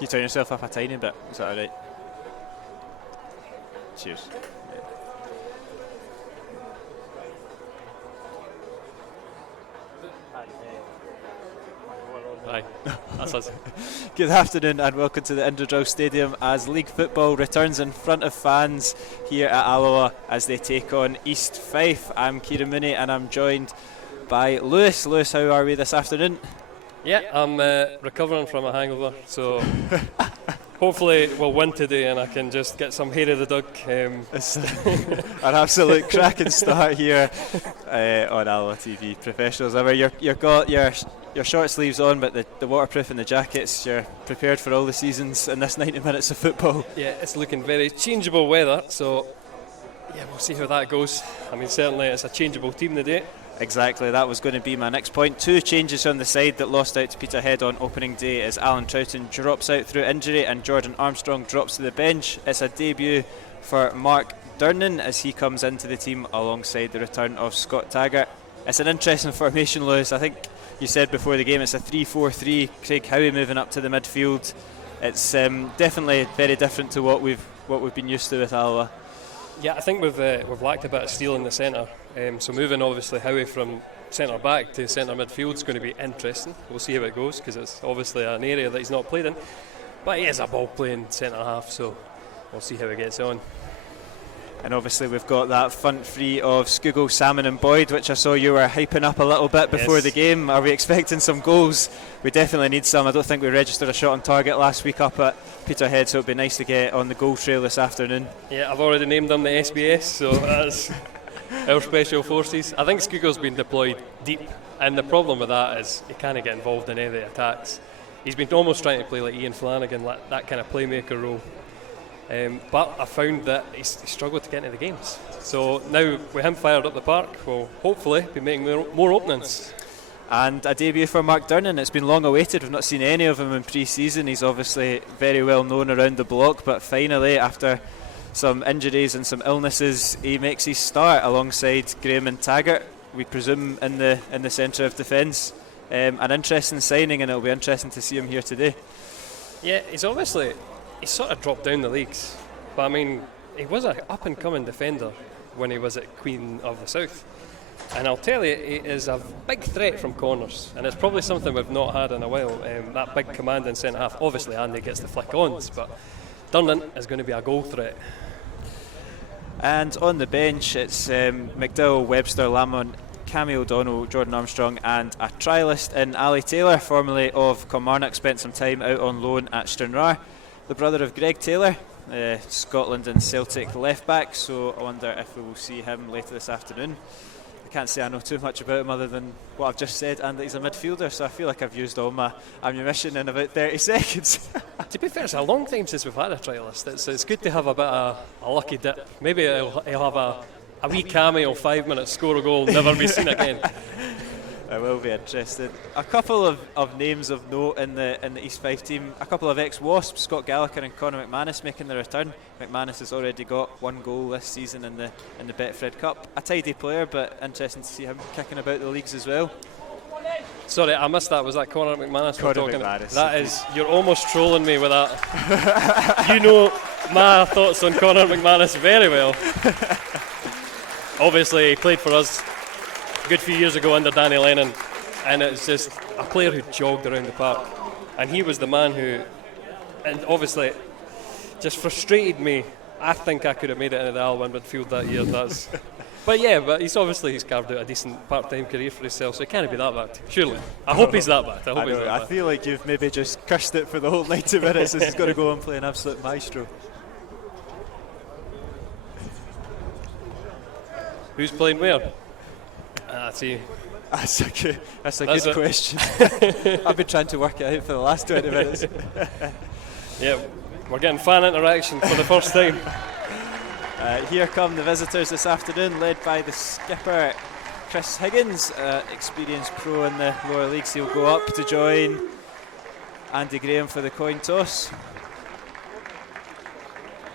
You turn yourself up a tiny bit, is that alright? Cheers. Aye, that's us. Good afternoon and welcome to the Indodraw Stadium as League Football returns in front of fans here at Alloa as they take on East Fife. I'm Kieran Mooney and I'm joined by Lewis. Lewis, how are we this afternoon? Yeah, I'm recovering from a hangover, so hopefully we'll win today and I can just get some hair of the dog. It's an absolute cracking start here on Alloa TV. Professionals ever. You've got your short sleeves on, but the waterproof and the jackets, you're prepared for all the seasons in this 90 minutes of football. Yeah, it's looking very changeable weather, so yeah, we'll see how that goes. I mean, certainly it's a changeable team today. Exactly, that was going to be my next point. 2 changes on the side that lost out to Peterhead on opening day as Alan Troughton drops out through injury and Jordan Armstrong drops to the bench. It's a debut for Mark Durnan as he comes into the team alongside the return of Scott Taggart. It's an interesting formation, Lewis. I think you said before the game it's a 3-4-3. Craig Howie moving up to the midfield. It's definitely very different to what we've been used to with Alloa. Yeah, I think we've lacked a bit of steel in the centre. So moving obviously Howie from centre back to centre midfield is going to be interesting. We'll see how it goes because it's obviously an area that he's not played in. But he is a ball playing centre half, so we'll see how it gets on. And obviously we've got that front three of Skugel, Salmon and Boyd, which I saw you were hyping up a little bit before the game. Are we expecting some goals? We definitely need some. I don't think we registered a shot on target last week up at Peterhead, so it'd be nice to get on the goal trail this afternoon. Yeah, I've already named them the SBS, so that's our special forces. I think Skugel's been deployed deep, and the problem with that is he can't get involved in any of the attacks. He's been almost trying to play like Ian Flanagan, like that kind of playmaker role. But I found that he struggled to get into the games. So now with him fired up the park, we'll hopefully be making more openings. And a debut for Mark Durnan. It's been long awaited. We've not seen any of him in pre-season. He's obviously very well known around the block, but finally, after some injuries and some illnesses, he makes his start alongside Graham and Taggart, we presume in the centre of defence. An interesting signing, and it'll be interesting to see him here today. Yeah, he's sort of dropped down the leagues, but I mean, he was an up-and-coming defender when he was at Queen of the South. And I'll tell you, he is a big threat from corners, and it's probably something we've not had in a while. That big command in centre half. Obviously, Andy gets the flick-ons, but Durnan is going to be a goal threat. And on the bench, it's McDowell, Webster, Lamont, Cammy O'Donnell, Jordan Armstrong, and a trialist in Ali Taylor, formerly of Kilmarnock, spent some time out on loan at Stranraer. The brother of Greg Taylor, Scotland and Celtic left back, so I wonder if we will see him later this afternoon. I can't say I know too much about him other than what I've just said, and that he's a midfielder, so I feel like I've used all my ammunition in about 30 seconds. To be fair, it's a long time since we've had a trialist. It's good to have a bit of a lucky dip. Maybe he'll have a wee cameo, 5 minutes, score a goal, never be seen again. I will be interested. A couple of names of note in the East Fife team. A couple of ex-Wasps, Scott Gallagher and Conor McManus making their return. McManus has already got 1 goal this season in the Betfred Cup. A tidy player, but interesting to see him kicking about the leagues as well. Sorry, I missed that. Was that Conor McManus we're talking about? That is, you're almost trolling me with that. You know my thoughts on Conor McManus very well. Obviously, he played for us a good few years ago under Danny Lennon, and it's just a player who jogged around the park, and he was the man who, and obviously just frustrated me. I think I could have made it into the Alloa midfield that year. But he's carved out a decent part-time career for himself, so it can't be that bad, surely. I hope he's that bad. I feel like you've maybe just cursed it for the whole 90 minutes as he's got to go and play an absolute maestro. Who's playing where? See. That's a good question. I've been trying to work it out for the last 20 minutes. Yeah, we're getting fan interaction for the first time. Here come the visitors this afternoon, led by the skipper Chris Higgins, experienced pro in the lower leagues. He'll go up to join Andy Graham for the coin toss.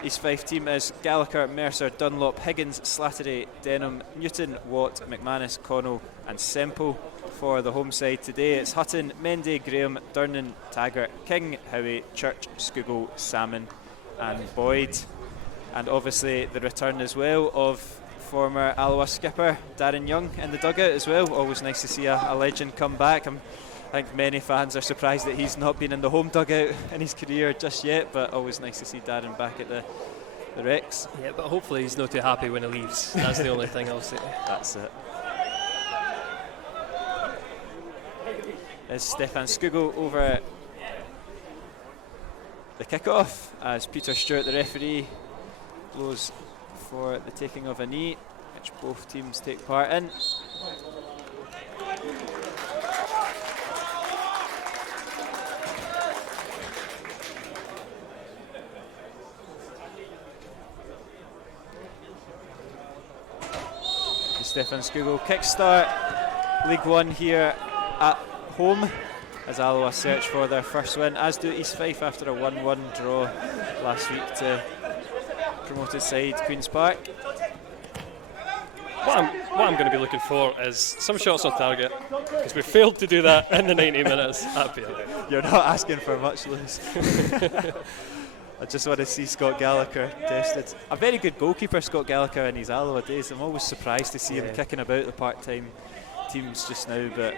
East Fife team is Gallagher, Mercer, Dunlop, Higgins, Slattery, Denham, Newton, Watt, McManus, Connell and Semple. for the home side today. It's Hutton, Mendy, Graham, Durnan, Taggart, King, Howie, Church, Scougal, Salmon and Boyd. And obviously the return as well of former Alloa skipper Darren Young in the dugout as well. Always nice to see a legend come back. I think many fans are surprised that he's not been in the home dugout in his career just yet, but always nice to see Darren back at the Rex. Yeah, but hopefully he's not too happy when he leaves. That's the only thing I'll say. That's it. Is Stefan Scougal over the kick-off as Peter Stewart, the referee, blows for the taking of a knee, which both teams take part in. Stefan Scougal kickstart League One here at home as Alloa search for their first win, as do East Fife after a 1-1 draw last week to promoted side Queen's Park. What I'm going to be looking for is some shots on target, because we failed to do that in the 90 minutes at Peterhead. You're not asking for much, Lewis. I just want to see Scott Gallagher tested. A very good goalkeeper, Scott Gallagher, in his Alloa days. I'm always surprised to see him kicking about the part-time teams just now, but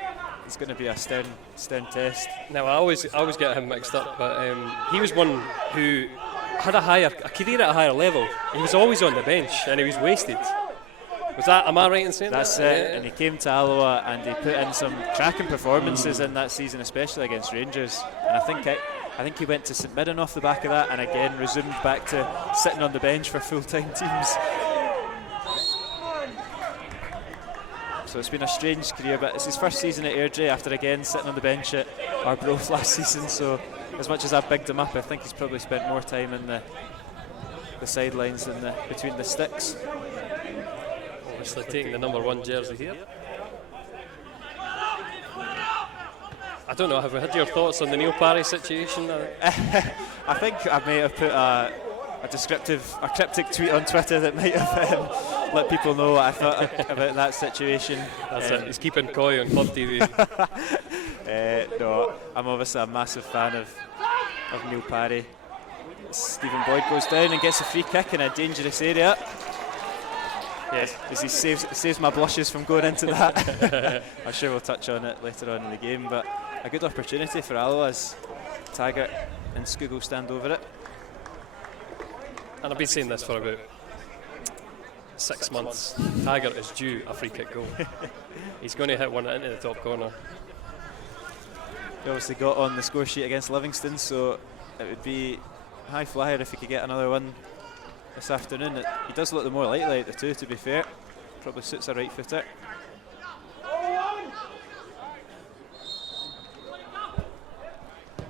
it's going to be a stern test. Now, I always get him mixed up, but he was one who had a career at a higher level. He was always on the bench, and he was wasted. Am I right in saying that? That's it, and he came to Alloa and he put in some cracking performances in that season, especially against Rangers. And I think he went to St Mirren off the back of that, and again resumed back to sitting on the bench for full-time teams. So it's been a strange career, but it's his first season at Airdrie after again sitting on the bench at Arbroath last season. So as much as I've bigged him up, I think he's probably spent more time in the sidelines than between the sticks. Obviously taking the number 1 jersey here. I don't know, have we had your thoughts on the Neil Parry situation? I think I may have put a cryptic tweet on Twitter that might have let people know what I thought about that situation. That's it, he's keeping coy on Club TV. No, I'm obviously a massive fan of Neil Parry. Stephen Boyd goes down and gets a free kick in a dangerous area. Yes. As he saves my blushes from going into that. I'm sure we'll touch on it later on in the game, but a good opportunity for Alloa as Taggart and Scougal stand over it. And I've been saying this for about 6 months. Taggart is due a free kick goal. He's going to hit one into the top corner. He obviously got on the score sheet against Livingston, so it would be high flyer if he could get another one this afternoon. He does look the more likely out the two, to be fair. Probably suits a right footer.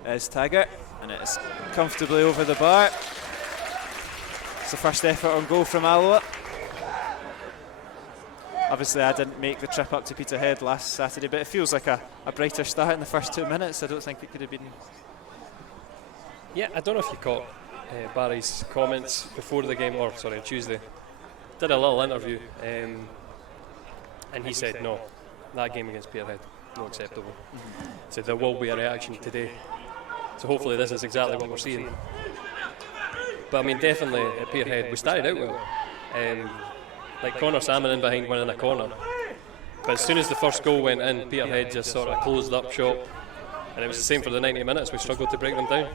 There's Taggart, and it is comfortably over the bar. It's the first effort on goal from Alloa. Obviously I didn't make the trip up to Peterhead last Saturday, but it feels like a brighter start in the first 2 minutes. I don't think it could have been. Yeah, I don't know if you caught Barry's comments before the game, on Tuesday. Did a little interview, and he said no, that game against Peterhead, not acceptable. So there will be a reaction today. So hopefully this is exactly what we're seeing. But I mean, definitely at Peterhead we started out well. Like Connor Salmon in behind winning a corner. But as soon as the first goal went in, Peterhead just sort of closed up shop, and it was the same for the 90 minutes. We struggled to break them down.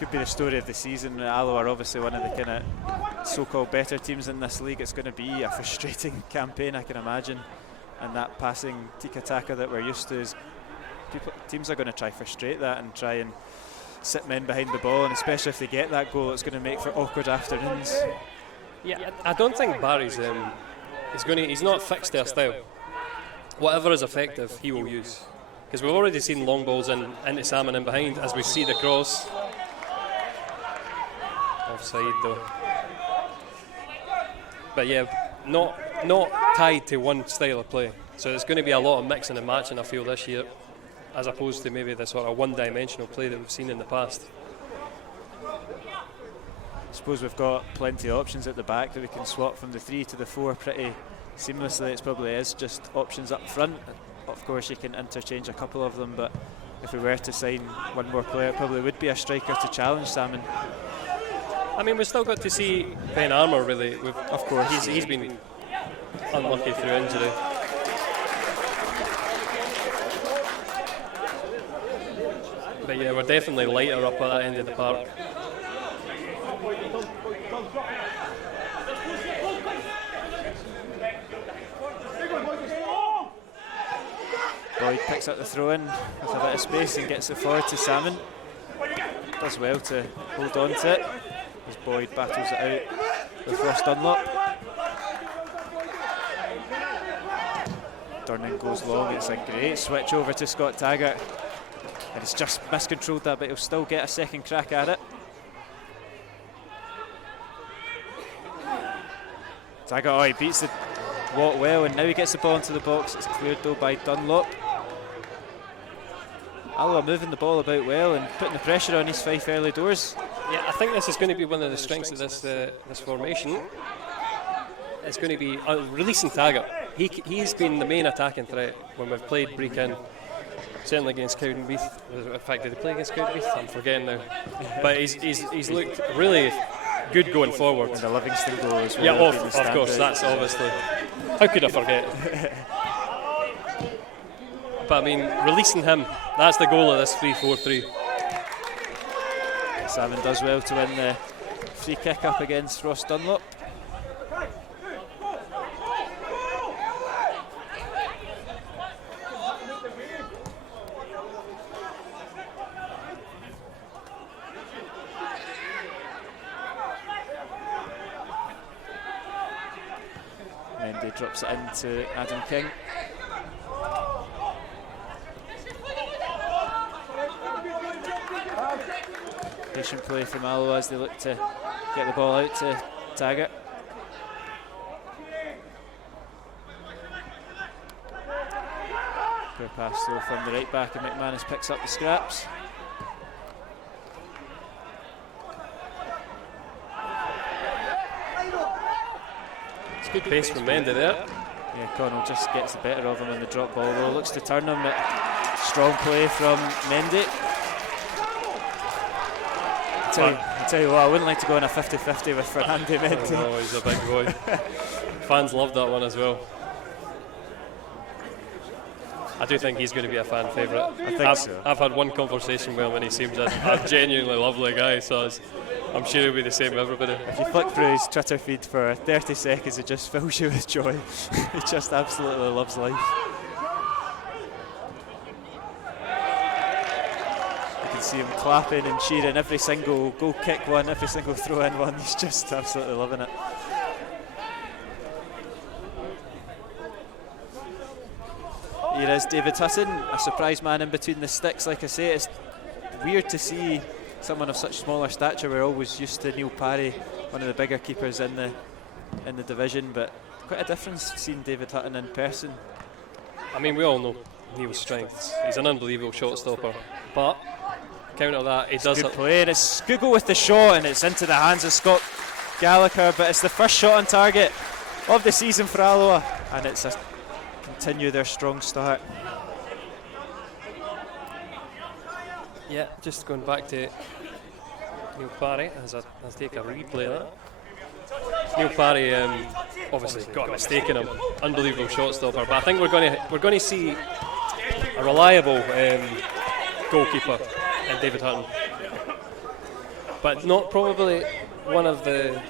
Could be the story of the season. Alloa are obviously one of the kind of so-called better teams in this league. It's going to be a frustrating campaign, I can imagine, and that passing tiki-taka that we're used to is teams are going to try frustrate that and try and sit men behind the ball, and especially if they get that goal, it's going to make for awkward afternoons. Yeah, I don't think Barry's he's not fixed their style. Whatever is effective, he will use. Because we've already seen long balls into Salmon in behind as we see the cross. Offside though. But yeah, not tied to one style of play. So there's going to be a lot of mixing and matching, I feel, this year, as opposed to maybe the sort of one-dimensional play that we've seen in the past. I suppose we've got plenty of options at the back that we can swap from the 3 to the 4 pretty seamlessly. It probably is just options up front. Of course, you can interchange a couple of them, but if we were to sign one more player, it probably would be a striker to challenge Salmon. I mean, we've still got to see Ben Armour, really. Of course. He's been unlucky through injury. But yeah, we're definitely lighter up at that end of the park. Boyd picks up the throw-in with a bit of space and gets it forward to Salmon. Does well to hold on to it as Boyd battles it out with Ross Dunlop. Durnan goes long, it's a great switch over to Scott Taggart. And he's just miscontrolled that, but he'll still get a second crack at it. Taggart, he beats the Watt well, and now he gets the ball into the box. It's cleared though by Dunlop. Alloa moving the ball about well and putting the pressure on East Fife early doors. Yeah, I think this is going to be one of the strengths of this formation. It's going to be releasing Taggart. He's been the main attacking threat when we've played Brechin. Certainly against Cowdenbeath. In fact, did he play against Cowdenbeath? I'm forgetting now. But he's looked really good going forward. And the Livingston goal as well. Yeah, of course, that's obviously. How could I forget? But I mean, releasing him, that's the goal of this 3-4-3. Salmon does well to win the free kick up against Ross Dunlop. Mendy drops it into Adam King. Patient play from Alloa as they look to get the ball out to Taggart. Poor pass though from the right back, and McManus picks up the scraps. It's good pace from Mendy there. Yeah, Connell just gets the better of him on the drop ball though. Looks to turn him, but strong play from Mendy. I tell you what, I wouldn't like to go on a 50-50 with Fernando Mendy. Oh, he's a big boy. Fans love that one as well. I do think he's going to be a fan favourite. I've had one conversation with him and he seems a genuinely lovely guy, so I'm sure he'll be the same with everybody. If you flick through his Twitter feed for 30 seconds, it just fills you with joy. He just absolutely loves life. See him clapping and cheering every single goal kick one, every single throw in one. He's just absolutely loving it. Here is David Hutton, a surprise man in between the sticks. Like I say, it's weird to see someone of such smaller stature. We're always used to Neil Parry, one of the bigger keepers in the division, but quite a difference seeing David Hutton in person. I mean, we all know Neil's strengths. He's an unbelievable shot stopper, but counter that, he does good play, and it's Google with the shot, and it's into the hands of Scott Gallagher, but it's the first shot on target of the season for Alloa, and it's a continue their strong start. Yeah, just going back to Neil Parry as I take a replay of that. Neil Parry obviously got a mistake in him, unbelievable shot stopper, but I think we're going to see a reliable goalkeeper in David Hutton, but not probably one of the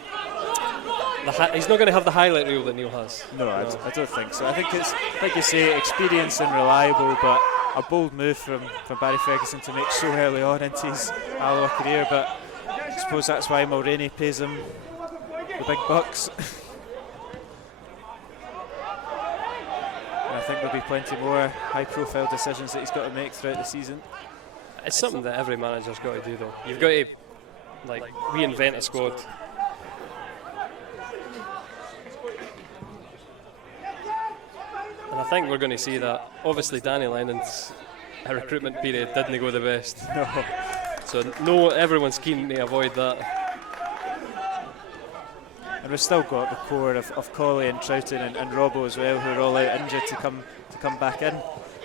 he's not going to have the highlight reel that Neil has. No, I don't think so. I think it's, like you say, experienced and reliable, but a bold move from Barry Ferguson to make so early on into his Alloa career, but I suppose that's why Mulroney pays him the big bucks. And I think there'll be plenty more high-profile decisions that he's got to make throughout the season. It's something that every manager's got to do, though. You've got to reinvent a squad. And I think we're going to see that. Obviously, Danny Lennon's recruitment period didn't go the best. No. So everyone's keen to avoid that. And we've still got the core of Colley and Troughton and Robbo as well, who are all out injured to come back in.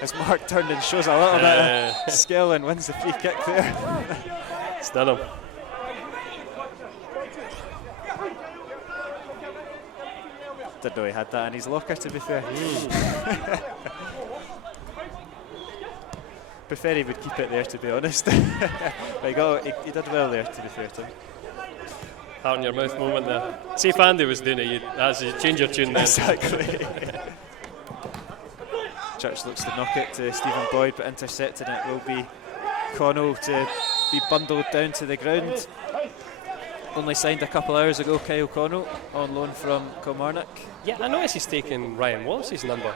As Mark Turnden shows a little bit of skill and wins the free kick there. It's done him. Didn't know he had that in his locker, to be fair. Prefer he would keep it there, to be honest. But he did well there, to be fair to him. Heart in your mouth moment there. See if Andy was doing it, you'd change your tune then. Exactly. Church looks to knock it to Stephen Boyd, but intercepting it will be Connell to be bundled down to the ground. Only signed a couple hours ago, Kyle Connell, on loan from Kilmarnock. Yeah, I noticed he's taken Ryan Wallace's number.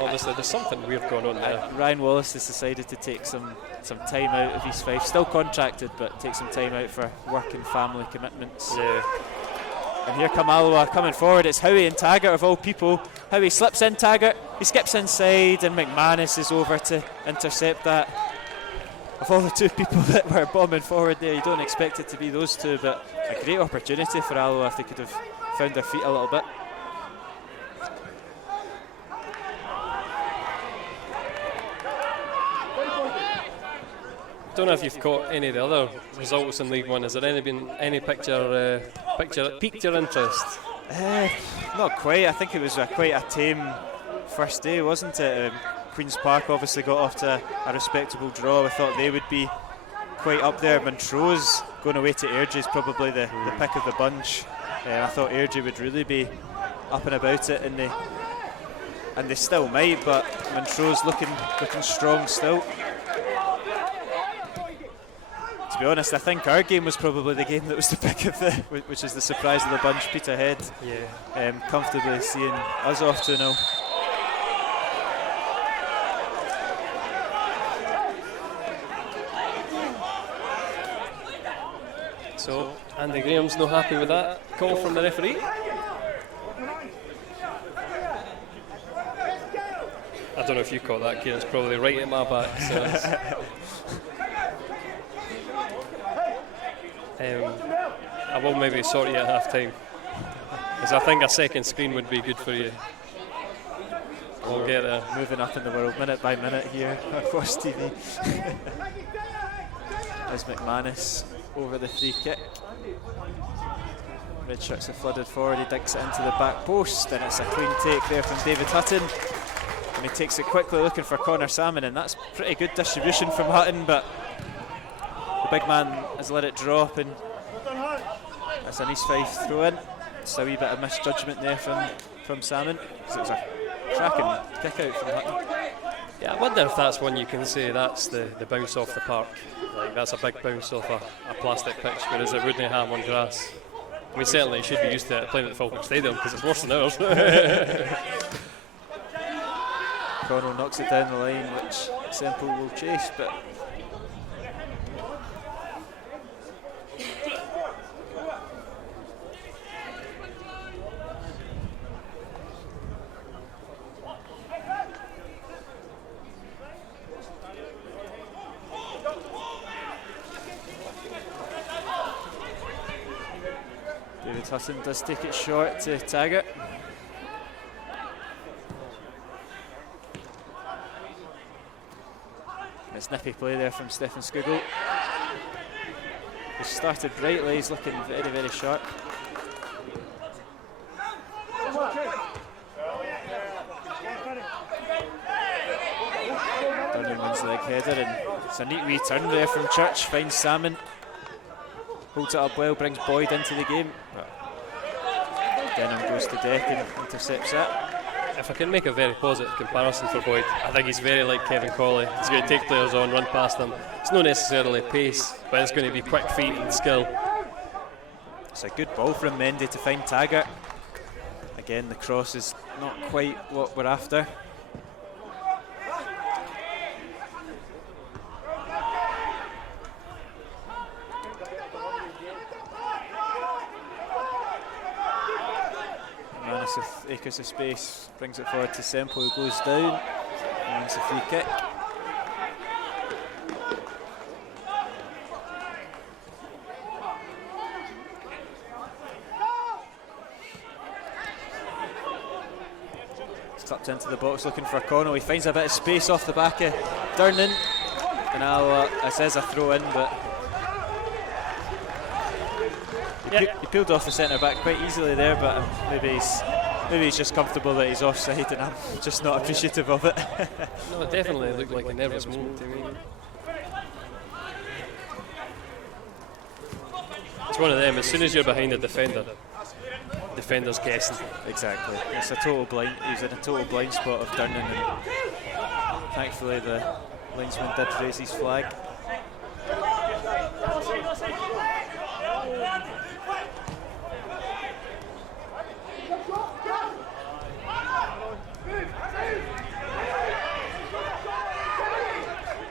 Obviously, there's something weird going on there. Ryan Wallace has decided to take some time out of his Fife. Still contracted, but take some time out for work and family commitments. Yeah. And here come Alloa coming forward. It's Howie and Taggart of all people. Howie slips in Taggart. He skips inside, and McManus is over to intercept that. Of all the two people that were bombing forward there, you don't expect it to be those two, but a great opportunity for Alloa if they could have found their feet a little bit. Don't know if you've caught any of the other results in League One. Has there been any picture piqued your interest? Not quite. I think it was quite a tame first day, wasn't it? Queen's Park obviously got off to a respectable draw. I thought they would be quite up there. Montrose going away to Airdrie is probably the pick of the bunch. I thought Airdrie would really be up and about it, and they still might, but Montrose looking strong still. To be honest, I think our game was probably the game that was the pick of which is the surprise of the bunch. Peterhead, comfortably seeing us off 2-0. So Andy Graham's not happy with that call from the referee. I don't know if you caught that, Kieran's probably right at my back. So I will maybe sort you at half time, because I think a second screen would be good for you. We'll get there. Moving up in the world minute by minute here on Force TV. As McManus over the free kick. Red shirts are flooded forward, he digs it into the back post, and it's a clean take there from David Hutton. And he takes it quickly looking for Connor Salmon, and that's pretty good distribution from Hutton, but the big man has let it drop, and that's an East Fife throw in. Just a wee bit of misjudgment there from Salmon, because it was a cracking kick out from Hutton. Yeah, I wonder if that's one you can say that's the bounce off the park. Like, that's a big bounce off a plastic pitch, whereas it wouldn't have on grass. I mean, certainly it should be used to playing at the Falkirk Stadium, because it's worse than ours. Connell knocks it down the line, which Semple will chase, but David Hutton does take it short to Taggart. It's nippy play there from Stefan Skugel. He started brightly, he's looking very, very sharp. Durham wins the leg header, and it's a neat wee turn there from Church, finds Salmon. Holds it up well, brings Boyd into the game. Denham goes to deck and intercepts it. If I can make a very positive comparison for Boyd, I think he's very like Kevin Colley. He's going to take players on, run past them. It's not necessarily pace, but it's going to be quick feet and skill. It's a good ball from Mendy to find Taggart. Again, the cross is not quite what we're after. With acres of space, brings it forward to Semple, who goes down and wins the free kick. Clipped into the box looking for Connell. He finds a bit of space off the back of Durnan. And Alloa, it says a throw in, but he peeled off the centre back quite easily there, but maybe he's just comfortable that he's offside, and I'm just not appreciative of it. No, it definitely looked like a nervous moment to me. It's one of them, as soon as you're behind the defender's guessing. Exactly. It's a total blind. He was in a total blind spot of Durnan, and thankfully the linesman did raise his flag.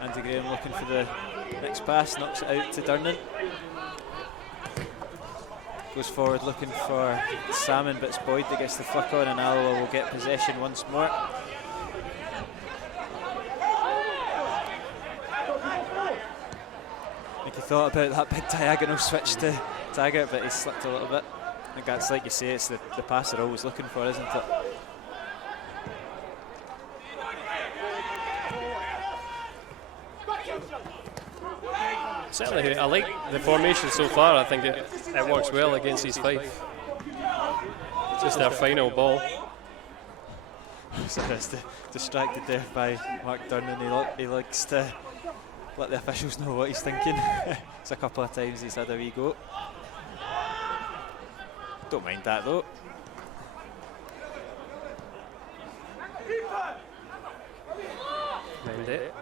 Andy Graham looking for the next pass, knocks it out to Durnan. Goes forward looking for Salmon, but it's Boyd that gets the flick on, and Alloa will get possession once more. I think he thought about that big diagonal switch to Taggart, but he slipped a little bit. I think that's, like you say, it's the pass they're always looking for, isn't it? Certainly, I like the formation so far. I think it works well against these Fife. Just their final ball. So it's distracted there by Mark Durnan. He likes to let the officials know what he's thinking. It's a couple of times he's had a wee go. Don't mind that though. Mind it.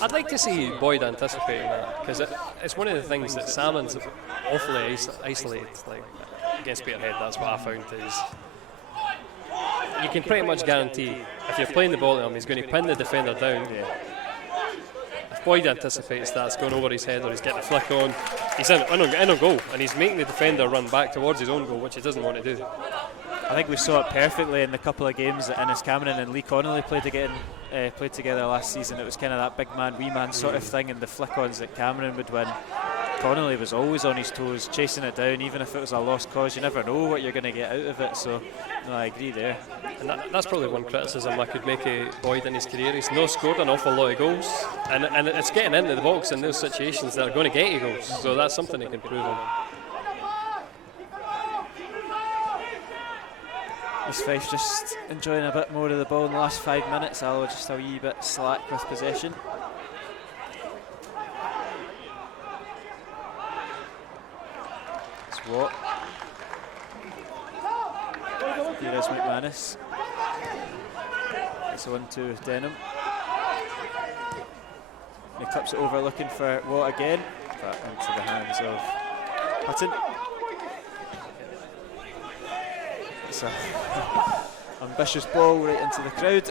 I'd like to see Boyd anticipating that, because it's one of the things that Salmon's awfully isolated, like against Peterhead. That's what I found is you can pretty much guarantee if you're playing the ball to him, he's going to pin the defender down. Yeah. If Boyd anticipates that's going over his head or he's getting a flick on, he's in a goal, and he's making the defender run back towards his own goal, which he doesn't want to do. I think we saw it perfectly in the couple of games that Innes Cameron and Lee Connolly played together last season. It was kind of that big man, wee man sort of thing, and the flick-ons that Cameron would win. Connolly was always on his toes, chasing it down, even if it was a lost cause. You never know what you're going to get out of it, so no, I agree there. And that's probably one criticism I could make of Boyd in his career. He's not scored an awful lot of goals, and it's getting into the box in those situations that are going to get you goals, so that's something he can prove on. East Fife just enjoying a bit more of the ball in the last 5 minutes. Alloa just a wee bit slack with possession. It's Watt. Here is McManus. It's a 1-2 with Denham. He clips it over looking for Watt again, but into the hands of Hutton. It's a ambitious ball right into the crowd.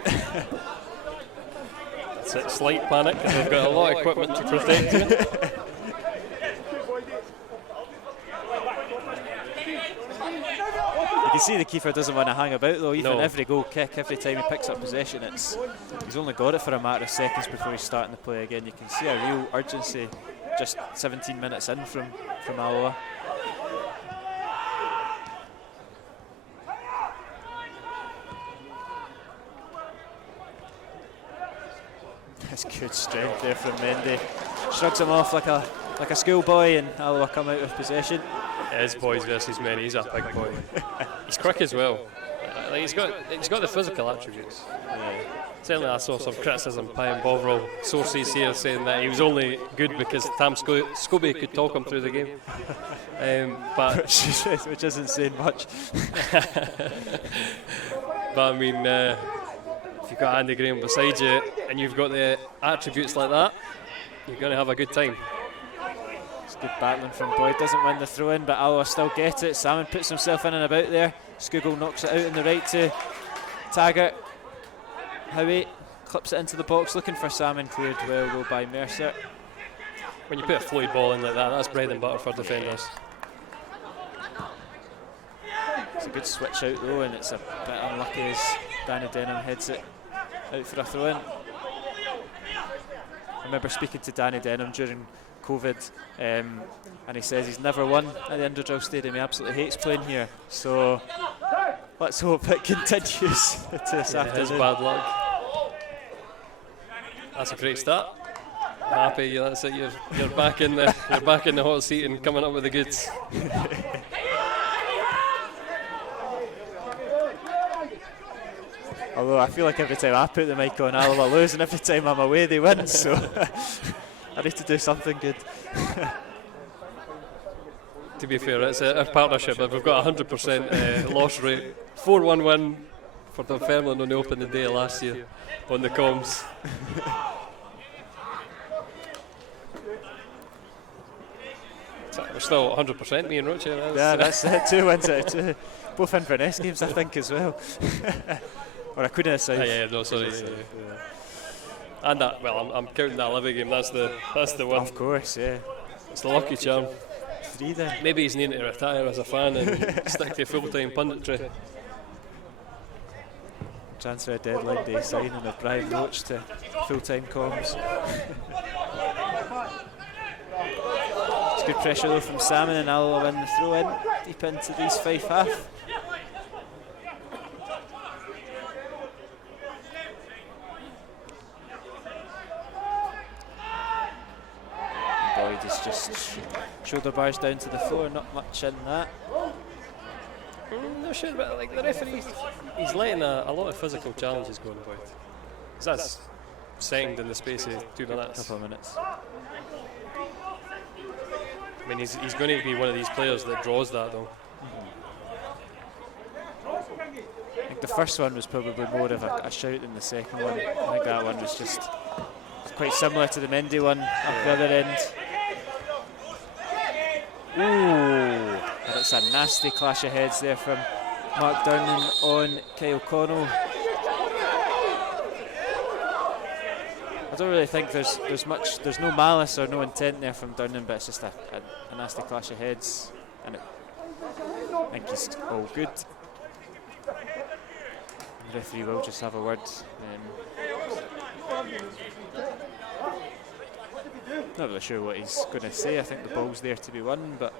It's a slight panic because they've got a lot of equipment to protect you. You can see the keeper doesn't want to hang about though. Even every goal kick, every time he picks up possession, he's only got it for a matter of seconds before he's starting to play again. You can see a real urgency just 17 minutes in from Alloa. That's good strength there from Mendy. Shrugs him off like a schoolboy, and Alloa come out with possession. It is boys versus men. He's a big boy. He's quick as well. Like he's got the physical attributes. Yeah. Certainly, I saw some criticism by Bovril sources here saying that he was only good because Tam Scobie could talk him through the game. But which isn't saying much. But I mean, if you've got Andy Graham beside you and you've got the attributes like that, you're going to have a good time. It's good battling from Boyd. Doesn't win the throw in, but Alloa still get it. Salmon puts himself in and about there. Skugel knocks it out in the right to Taggart. Howie clips it into the box, looking for Salmon, cleared well though by Mercer. When you put a floated ball in like that, that's bread and butter for defenders. It's a good switch out though, and it's a bit unlucky as Danny Denham heads it out for a throw in. I remember speaking to Danny Denham during COVID, and he says he's never won at the Underdrill Stadium. He absolutely hates playing here. So let's hope it continues to this afternoon. His bad luck. That's a great start. Happy, that's it. You're back in the hot seat and coming up with the goods. Although I feel like every time I put the mic on, Alloa lose, and every time I'm away they win, so I need to do something good. To be fair, it's a partnership. If we've got a 100% loss rate, 4-1 win for Dunfermline on the opening day last year on the comms. We're still 100%, me and Roche. Yeah, that's it. 2 wins out of 2. Both Inverness games, I think, as well. Or I couldn't have said. Yeah, no, sorry. Yeah. And that, well, I'm counting that Livy game. That's the one. Of course, yeah. It's the lucky charm. 3 then. Maybe he's needing to retire as a fan and stick to full-time punditry. Transfer deadline day signing of Brian Roach to full-time comms. It's good pressure though from Salmon, and Alloa win the throw in deep into the East Fife half. Boyd is just shoulder bars down to the floor, not much in that. Not sure about like the referee. He's letting a lot of physical challenges go on Boyd. That's second in the space of 2 minutes. Couple of minutes. I mean, he's going to be one of these players that draws that though. I think the first one was probably more of a shout than the second one. I think that one was just quite similar to the Mendy one up the other end. Ooh, that's a nasty clash of heads there from Mark Durnan on Kyle Connell. I don't really think there's no malice or no intent there from Durnan, but it's just a nasty clash of heads, and I think it's all good. The referee will just have a word. Not really sure what he's going to say. I think the ball's there to be won, but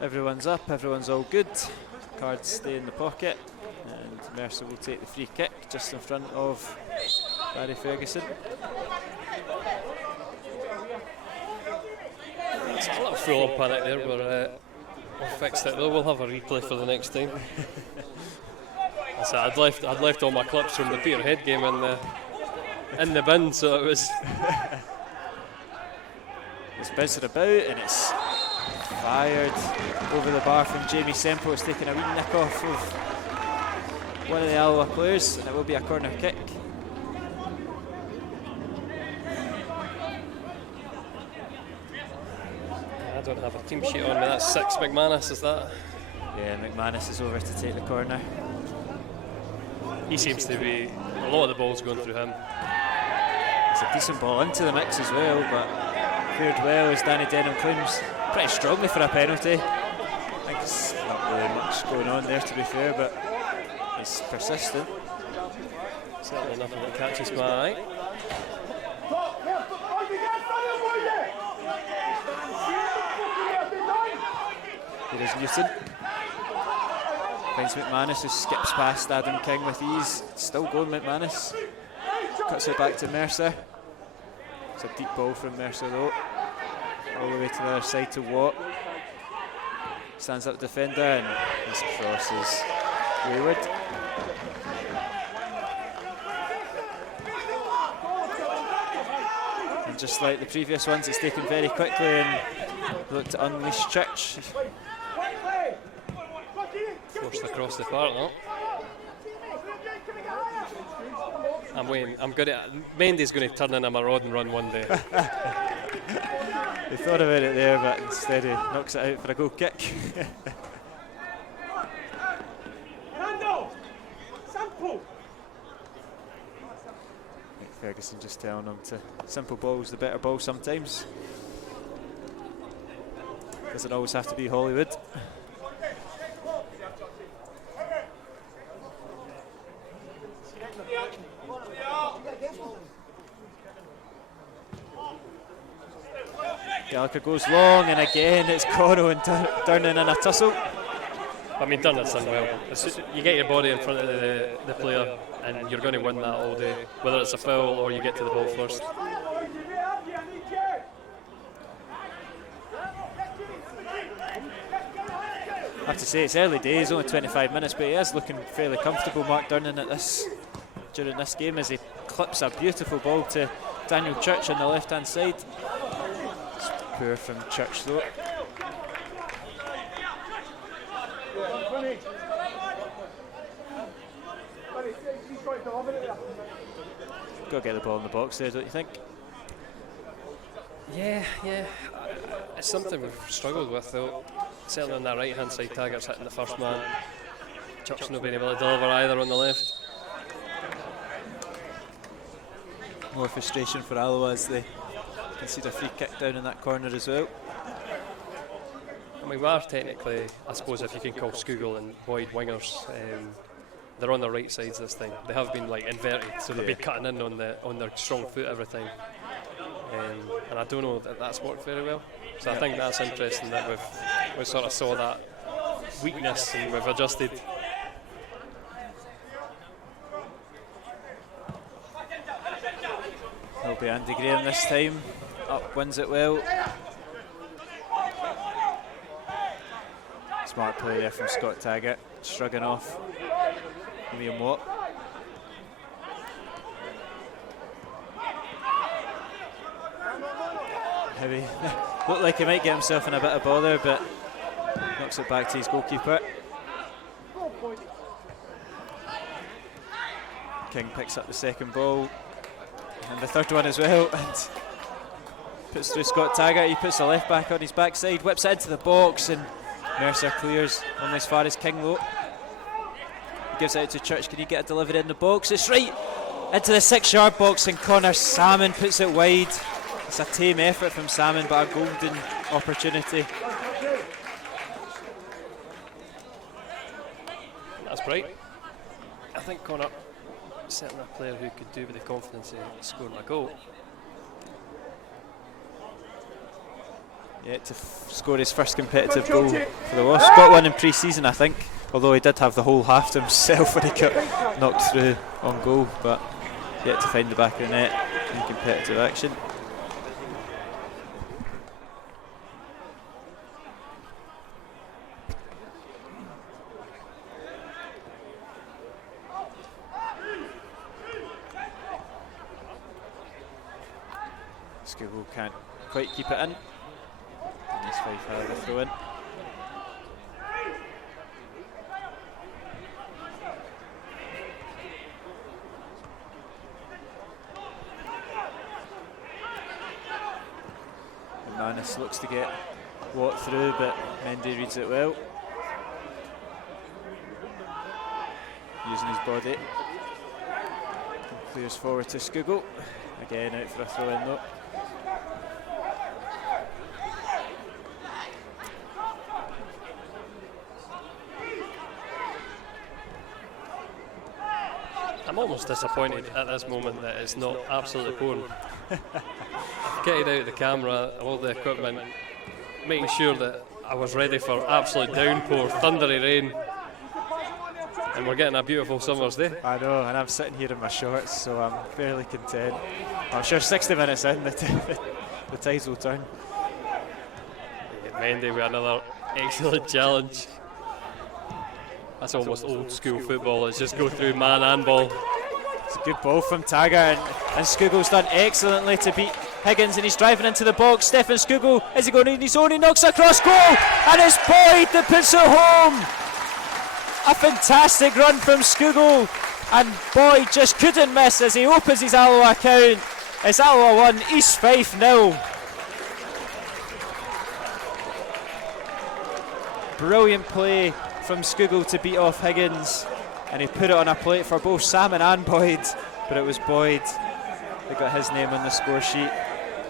everyone's up, everyone's all good. Cards stay in the pocket, and Mercer will take the free kick just in front of Barry Ferguson. It's a little full-on panic there, but we'll fix it though. We'll have a replay for the next time. So I'd left all my clips from the Peterhead game in the bin, so it was. It's bouncing about, and it's fired over the bar from Jamie Semple. It's taking a wee nick off of one of the Alloa players, and it will be a corner kick. I don't have a team sheet on me. That's 6 McManus, is that? Yeah, McManus is over to take the corner. He seems to be, a lot of the ball's going through him. It's a decent ball into the mix as well, but cleared well as Danny Denham claims pretty strongly for a penalty. I think there's not really much going on there, to be fair, but he's persistent. Certainly nothing that catches my eye. Here is Newton. Finds McManus, who skips past Adam King with ease. Still going McManus. Cuts it back to Mercer. It's a deep ball from Mercer though. All the way to the other side to Watt. Stands up defender, and his cross is wayward. And just like the previous ones, it's taken very quickly and looked to unleash Church. Forced across the park though. I'm waiting. Mendy's going to turn in a maraud and run one day. They thought about it there, but instead he knocks it out for a goal kick. Ferguson just telling him to simple ball's the better ball sometimes. Doesn't always have to be Hollywood. Gallagher goes long, and again it's Connell and Durnan in a tussle. I mean, Durnan's done well. You get your body in front of the player, and you're going to win that all day, whether it's a foul or you get to the ball first. I have to say, it's early days, only 25 minutes, but he is looking fairly comfortable, Mark Durnan, during this game, as he clips a beautiful ball to Daniel Church on the left-hand side. It's poor from Church, though. Got to get the ball in the box there, don't you think? Yeah. It's something we've struggled with, though. Certainly on that right-hand side, Taggart's hitting the first man. Church's not being able to deliver either on the left. More frustration for Alloa as they concede a free kick down in that corner as well. I mean, we are technically, I suppose, if you can call Skugel and Boyd wingers, they're on their right sides this time. They have been like inverted, so they've been cutting in on their strong foot every time. And I don't know that that's worked very well. So I think that's interesting that we sort of saw that weakness and we've adjusted. It'll be Andy Graham this time. Up, wins it well. Smart play there from Scott Taggart, shrugging off Liam Watt. Heavy. Looked like he might get himself in a bit of bother, but knocks it back to his goalkeeper. King picks up the second ball and the third one as well, and puts through Scott Taggart. He puts the left back on his backside, whips it into the box, and Mercer clears only as far as King though. He gives it out to Church. Can he get a delivery in the box? It's right into the 6-yard box, and Connor Salmon puts it wide. It's a tame effort from Salmon, but a golden opportunity. That's bright. I think Connor is certainly a player who could do with the confidence of scoring a goal. Yeah, to score his first competitive goal for the Wasps. Got one in pre-season, I think, although he did have the whole half to himself when he got knocked through on goal, but yet to find the back of the net in competitive action. Skugel can't quite keep it in. Nice Fife have the throw in. Manis looks to get Watt through, but Mendy reads it well. Using his body. Clears forward to Skugel. Again out for a throw in though. I'm almost disappointed at this moment that it's not absolutely pouring. I've kitted out the camera, all the equipment, making sure that I was ready for absolute downpour, thundery rain, and we're getting a beautiful summer's day. I know, and I'm sitting here in my shorts, so I'm fairly content. I'm sure 60 minutes in, the tides will turn. Mendy with another excellent challenge. That's almost old school football. It's just go through man and ball. It's a good ball from Taggart, and Skugel's done excellently to beat Higgins, and he's driving into the box. Stefan Skugel, is he going in his own? He knocks across goal, and it's Boyd that puts it home. A fantastic run from Skugel, and Boyd just couldn't miss as he opens his Alloa account. It's Alloa 1, East Fife 0. Brilliant play from Skugel to beat off Higgins, and he put it on a plate for both Salmon and Boyd, but it was Boyd that got his name on the score sheet,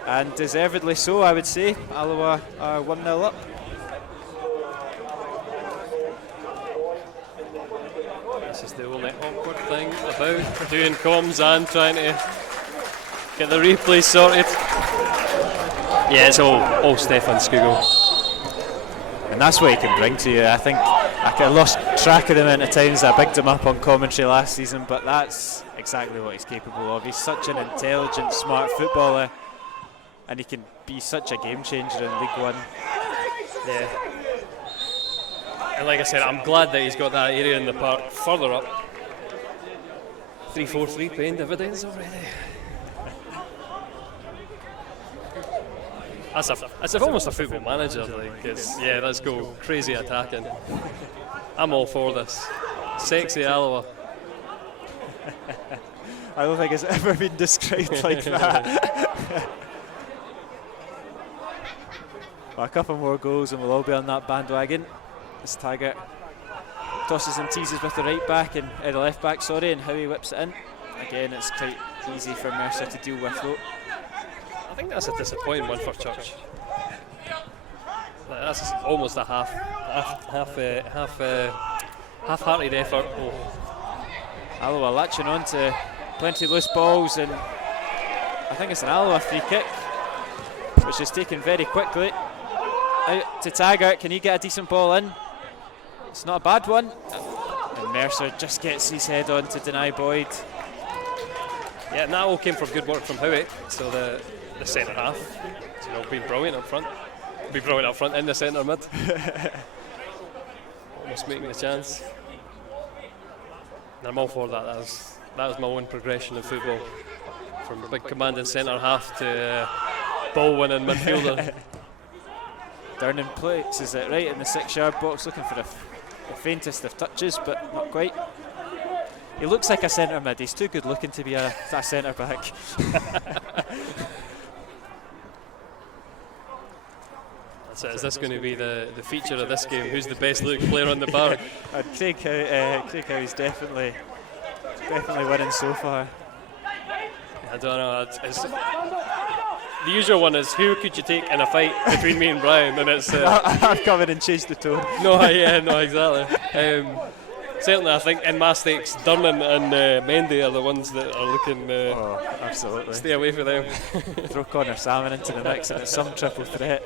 and deservedly so, I would say. Alloa are 1-0 up. This is the only awkward thing about doing comms and trying to get the replay sorted. Yeah, it's all Stefan Skugel. And that's what he can bring to you. I think I kind of lost track of the amount of times I bigged him up on commentary last season, but that's exactly what he's capable of. He's such an intelligent, smart footballer, and he can be such a game changer in League One. Yeah. And like I said, I'm glad that he's got that area in the park further up. 3-4-3 paying dividends already. That's almost a football manager. Like, yeah, let's go crazy attacking. I'm all for this. Sexy Alloa. I don't think it's ever been described like that. Well, a couple more goals and we'll all be on that bandwagon. As Taggart tosses and teases with the right back and the left back, and Howie whips it in. Again, it's quite easy for Mercer to deal with though. I think that's a disappointing one for Church. That's almost a half-hearted effort. Oh. Alloa latching on to plenty of loose balls, and I think it's an Alloa free kick, which is taken very quickly. Out to Taggart, can he get a decent ball in? It's not a bad one. And Mercer just gets his head on to deny Boyd. Yeah, and that all came from good work from Howie. So the centre half, been brilliant up front. Be brilliant up front in the centre mid. Almost making a chance. And I'm all for that. That was my own progression in football, from big commanding centre half to ball winning midfielder. Durnan places it right in the 6-yard box, looking for the faintest of touches, but not quite. He looks like a centre mid. He's too good looking to be a centre back. So is this going to be the feature of this game? Who's the best looking player on the bar? Craig Howie's definitely winning so far. I don't know. The usual one is, who could you take in a fight between me and Brian? And it's I've come in and changed the tone. No, exactly. Certainly, I think in my stakes, Durnan and Mendy are the ones that are looking. Absolutely. Stay away from them. Throw Connor Salmon into the mix, and it's some triple threat.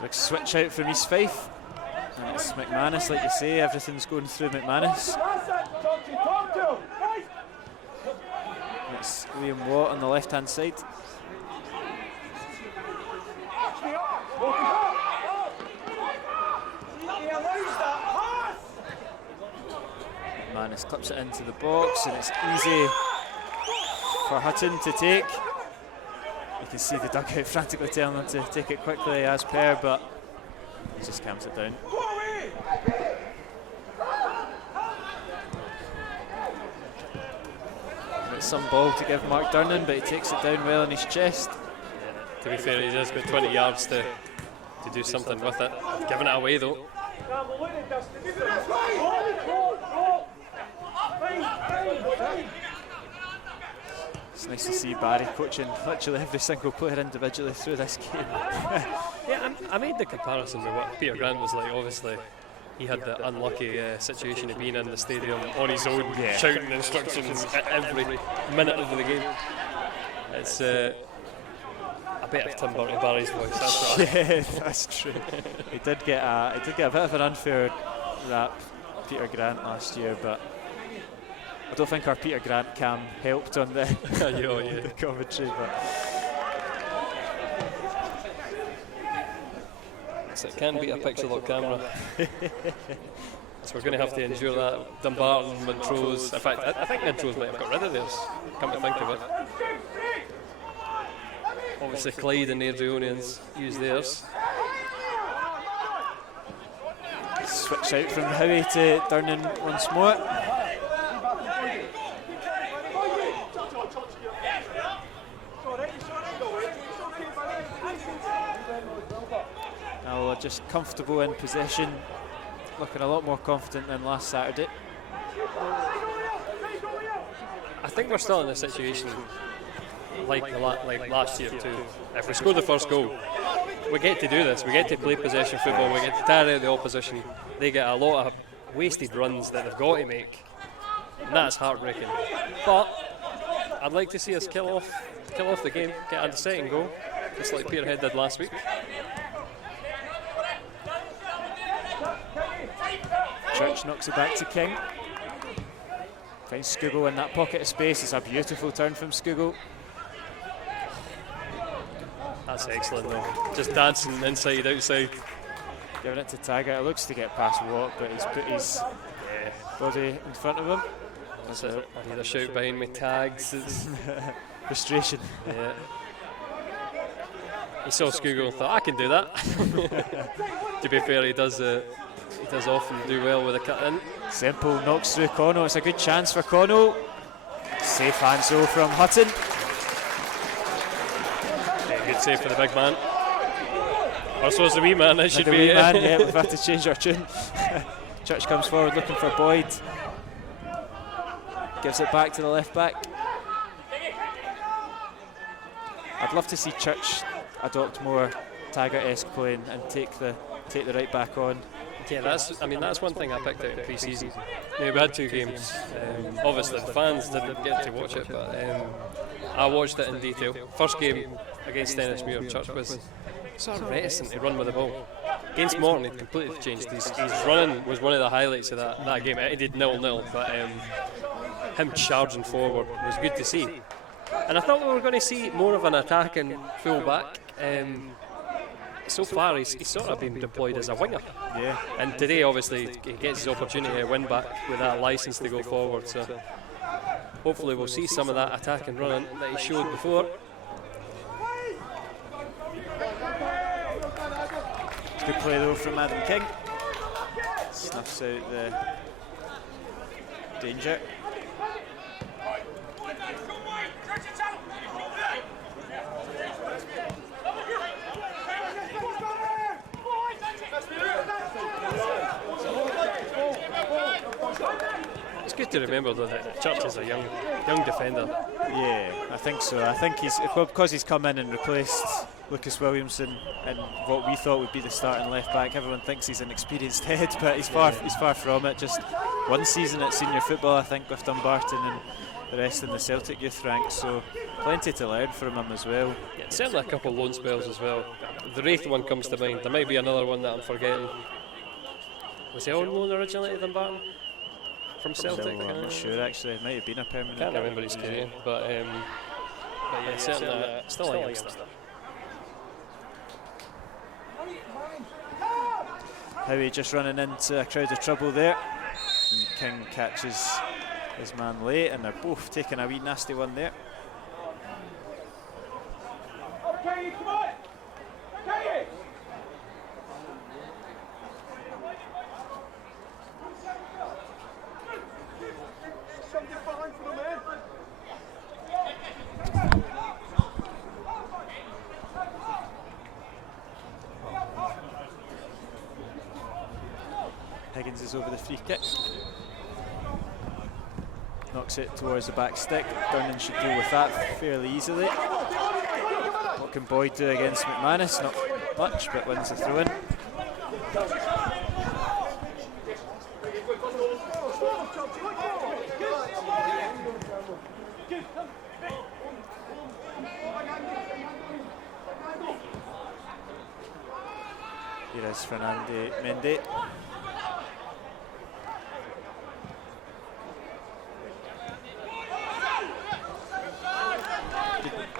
Big switch out from East Fife, and it's McManus, like you say, everything's going through McManus. It's Liam Watt on the left hand side. McManus clips it into the box, and it's easy for Hutton to take. You can see the dugout frantically telling them to take it quickly as per, but he just cams it down. And it's some ball to give Mark Durnan, but he takes it down well in his chest. Yeah, to be fair, he's just got 20 yards to do something with it. Giving it away though. It's nice to see Barry coaching literally every single player individually through this game. Yeah, I made the comparison with what Peter Grant was like. Obviously, he had the unlucky situation of being in the stadium on his own, shouting instructions at every minute of the game. It's I bet if Tim Burton Barry's voice. That's right. Yeah, that's true. He did get a bit of an unfair rap, Peter Grant, last year, but I don't think our Peter Grant cam helped on the, the commentary. But so it can be a pixel lock camera. So we're going to have to endure that. Dumbarton, Montrose. In fact, I think Montrose might have got rid of theirs, come to think of it. Obviously Clyde and Airdrieonians use theirs. switch out from Howie to Durnan once more. Alloa just comfortable in possession, looking a lot more confident than last Saturday. I think we're still in a situation like last year too. If we score the first goal, we get to do this. We get to play possession football. We get to tire out the opposition. They get a lot of wasted runs that they've got to make, and that's heartbreaking. But I'd like to see us kill off the game, get a second goal, just like Peterhead did last week. Church knocks it back to King. Finds Skugel in that pocket of space. It's a beautiful turn from Skugel. That's excellent though. Just dancing inside, outside. Giving it to Taggart. It looks to get past Watt, but he's put his body in front of him. That's it. I need a shout behind me. Tags. Frustration. Yeah. He saw Skugel and thought, I can do that. To be fair, he does often do well with a cut in. Semple knocks through Connell. It's a good chance for Connell. Safe hands though from Hutton. Yeah, good save for the big man. Or so it's the wee man, it should the be. Wee man, yeah, we've had to change our tune. Church comes forward looking for Boyd. Gives it back to the left back. I'd love to see Church adopt more Taggart-esque playing and take the right back on. Yeah, that's one thing I picked out in pre-season. We had 2 games. Obviously, the fans didn't get to watch it, but I watched it in detail. First game against Dennismuir, Church was sort of reticent to run with the ball. Against Morton, it completely changed. His running was one of the highlights of that game. It ended 0-0, but him charging forward was good to see. And I thought we were going to see more of an attacking full-back. So far, he's sort of been deployed as a winger. Yeah. And today, obviously, he gets his opportunity to win back with that licence to go forward. So hopefully, we'll see some of that attacking running that he showed before. Good play though from Adam King. Snuffs out the danger. It's good to remember though that Church is a young defender. Yeah, I think so. I think because he's come in and replaced Lucas Williamson and what we thought would be the starting left back. Everyone thinks he's an experienced head, but he's far from it. Just one season at senior football, I think, with Dumbarton and the rest in the Celtic youth ranks. So plenty to learn from him as well. Yeah, certainly a couple of loan spells as well. The Wraith one comes to mind. There might be another one that I'm forgetting. Was he on loan originally to Dumbarton? From Celtic? I'm not sure actually. It might have been a permanent. Can't remember his career, but yeah, certainly still a youngster. Howie just running into a crowd of trouble there. And King catches his man late, and they're both taking a wee nasty one there. Higgins is over the free kick. Knocks it towards the back stick. Durnan should deal with that fairly easily. What can Boyd do against McManus? Not much, but wins the throw-in. Here is Fernando Mendy.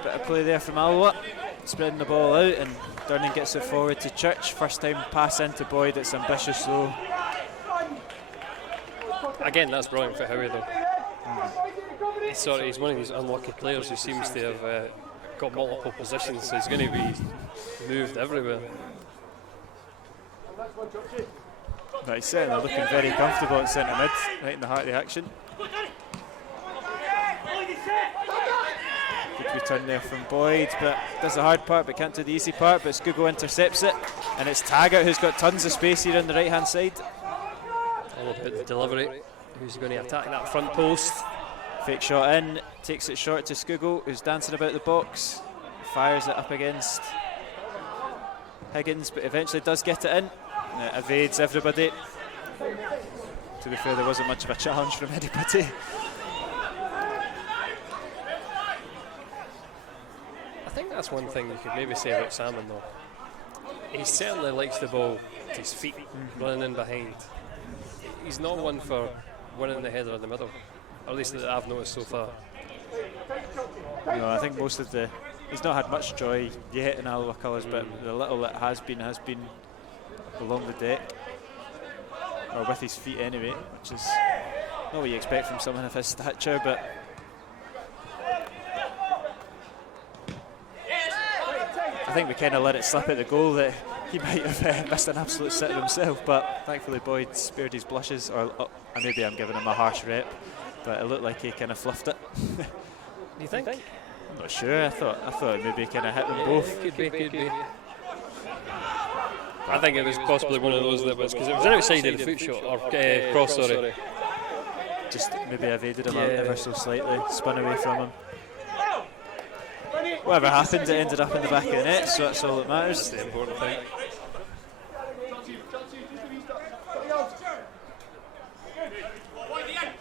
Bit of play there from Alloa, spreading the ball out, and Durnan gets it forward to Church. First time pass into Boyd, it's ambitious though. Again, that's brilliant for Howie though. He's one of these unlucky players who seems to have got multiple positions, so he's going to be moved everywhere. But he's certainly looking very comfortable at centre mid, right in the heart of the action. Good return there from Boyd, but does the hard part but can't do the easy part. But Scugo intercepts it, and it's Taggart who's got tons of space here on the right hand side. All about the delivery. Who's going to attack that front post? Fake shot in, takes it short to Scugo, who's dancing about the box. Fires it up against Higgins, but eventually does get it in. It evades everybody. To be fair, there wasn't much of a challenge from anybody. I think that's one thing you could maybe say about Salmon though. He certainly likes the ball to his feet, running in behind. He's not one for winning the header in the middle, or at least that I've noticed so far. No, I think most of he's not had much joy yet in Alloa colours, but the little that has been along the deck, or with his feet anyway, which is not what you expect from someone of his stature, but I think we kind of let it slip at the goal that he might have missed an absolute sitter himself, but thankfully Boyd spared his blushes, or maybe I'm giving him a harsh rep, but it looked like he kind of fluffed it. Do you think? I'm not sure. I thought maybe he kind of hit them both. Could be. I think it was possibly one of those that was, because it was an outside of the foot shot, or cross, sorry. Just maybe evaded him ever so slightly, spun away from him. Whatever happened, it ended up in the back of the net, so that's all that matters. That's the important thing.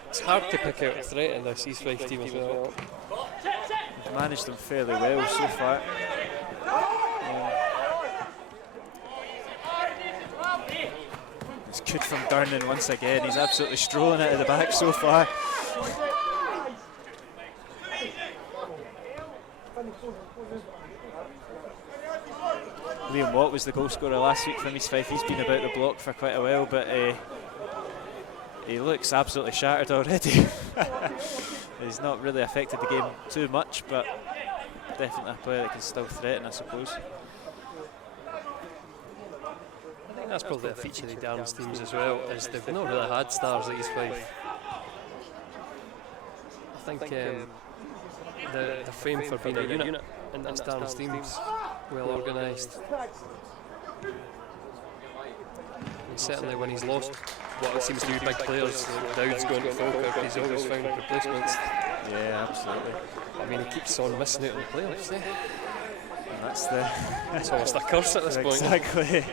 It's hard to pick out a threat in this East Fife team as well. They've managed them fairly well so far. It's good from Durnan once again. He's absolutely strolling it at the back so far. Liam Watt was the goal scorer last week from East Fife. He's been about the block for quite a while, but he looks absolutely shattered already. He's not really affected the game too much, but definitely a player that can still threaten, I suppose. I think that's probably a feature of the Darren's teams as well, is they've not really had stars at East Fife. I think the frame for being a unit in that Darren's teams, well organised. And certainly when he's lost what it seems to be big players, like Dowd's going to Falkirk, he's always found replacements. Yeah, absolutely. I mean, he keeps on missing out on the playoffs, eh? And that's almost a curse at this point. Exactly.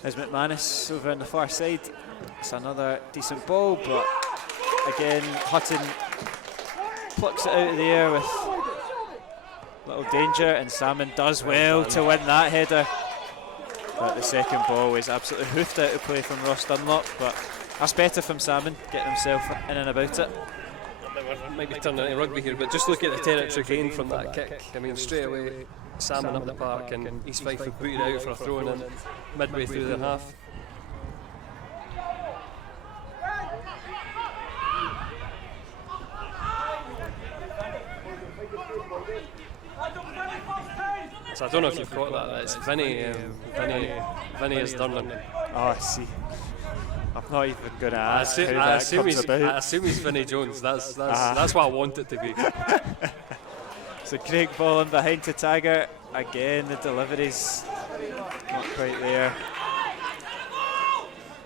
There's McManus over on the far side. It's another decent ball, but again, Hutton plucks it out of the air with little danger, and Salmon does well to win that header. But the second ball is absolutely hoofed out of play from Ross Dunlop, but that's better from Salmon, getting himself in and about it. Might be turning into rugby here, but just look at the territory gain from that kick. I mean, straight away, Salmon up the park, and East Fife have booted out for a throw in midway through their half. So I don't know if you've caught that. It's Vinny is Durnan. Oh, I see. I'm not even going to ask how that comes about. I assume he's Vinny Jones. That's what I want it to be. It's a great ball in behind to Taggart. Again, the delivery's not quite there.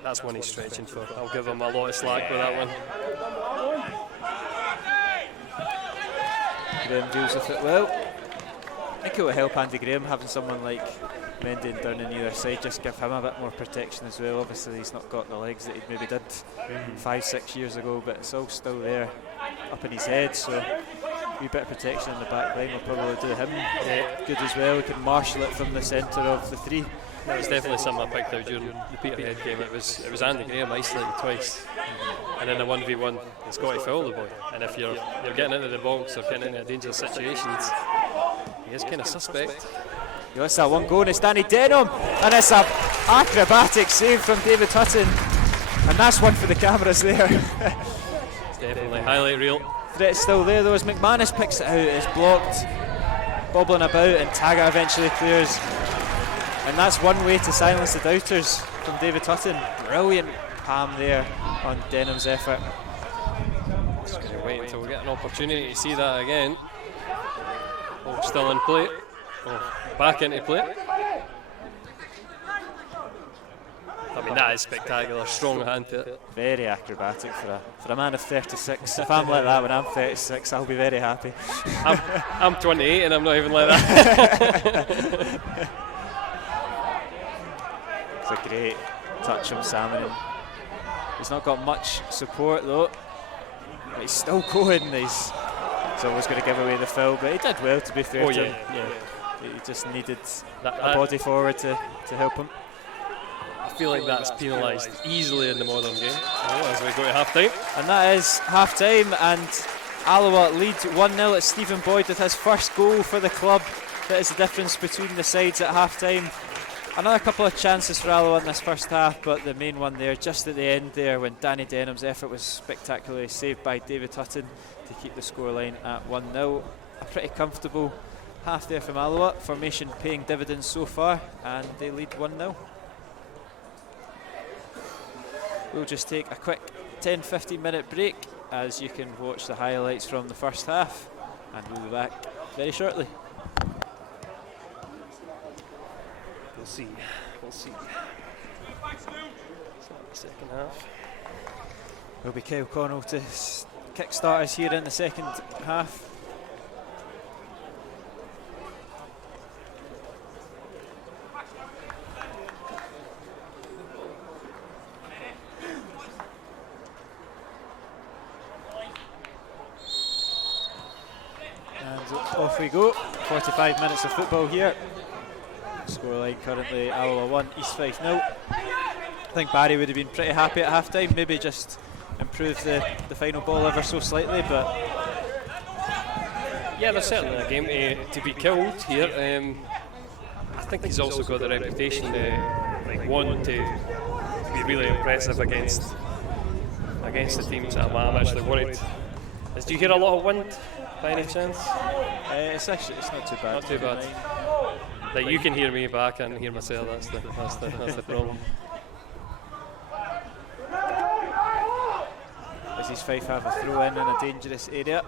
That's one he's stretching for. I'll give him a lot of slack with that one. Graham deals with it well. I think it will help Andy Graham having someone like Mendy down on either side, just give him a bit more protection as well. Obviously he's not got the legs that he maybe did 5-6 years ago, but it's all still there up in his head, so a wee bit of protection in the back line will probably do him good as well. He can marshal it from the centre of the three. That was definitely something I picked out during the Peterhead game. It was Andy Graham isolated twice, and in a 1v1 he's got to foul the boy, and if you're getting into the box or getting into a dangerous situation, he is kind of suspect. He lets that one go, and it's Danny Denham, and it's an acrobatic save from David Hutton, and that's one for the cameras there. It's Definitely. Highlight reel. Threat's still there though as McManus picks it out. It's blocked, bobbling about, and Taggart eventually clears. And that's one way to silence the doubters from David Hutton. Brilliant palm there on Denham's effort. Just going to wait until we get an opportunity to see that again. Oh, still in play. Oh, back into play. I mean, that is spectacular. Strong hand to it. Very acrobatic for a man of 36. If I'm like that when I'm 36, I'll be very happy. I'm 28 and I'm not even like that. It's a great touch from Salmon. He's not got much support though. But he's still going. He's always going to give away the foul, but he did well, to be fair to him. Yeah. He just needed a body forward to help him. I feel like that's penalised easily in the modern game. As we go to half time. And that is half time, and Alloa lead 1-0. It's Stephen Boyd with his first goal for the club. That is the difference between the sides at half time. Another couple of chances for Alloa in this first half, but the main one there just at the end there when Danny Denham's effort was spectacularly saved by David Hutton to keep the scoreline at 1-0. A pretty comfortable half there from Alloa. Formation paying dividends so far, and they lead 1-0. We'll just take a quick 10-15 minute break as you can watch the highlights from the first half, and we'll be back very shortly. We'll see. It's not the second half. Will be Kyle Connell to kick-start us here in the second half. And off we go. 45 minutes of football here. Scoreline currently Alloa 1, East Fife 0. I think Barry would have been pretty happy at half time, maybe just improve the final ball ever so slightly, but yeah, there's certainly a game to be killed here. I think he's also got the reputation to be really impressive against the teams. I'm actually worried. Do you hear a lot of wind by any chance? It's not too bad. Not too bad. Like, you can hear me, but I can't hear myself. That's the problem. As East Fife have a throw in a dangerous area.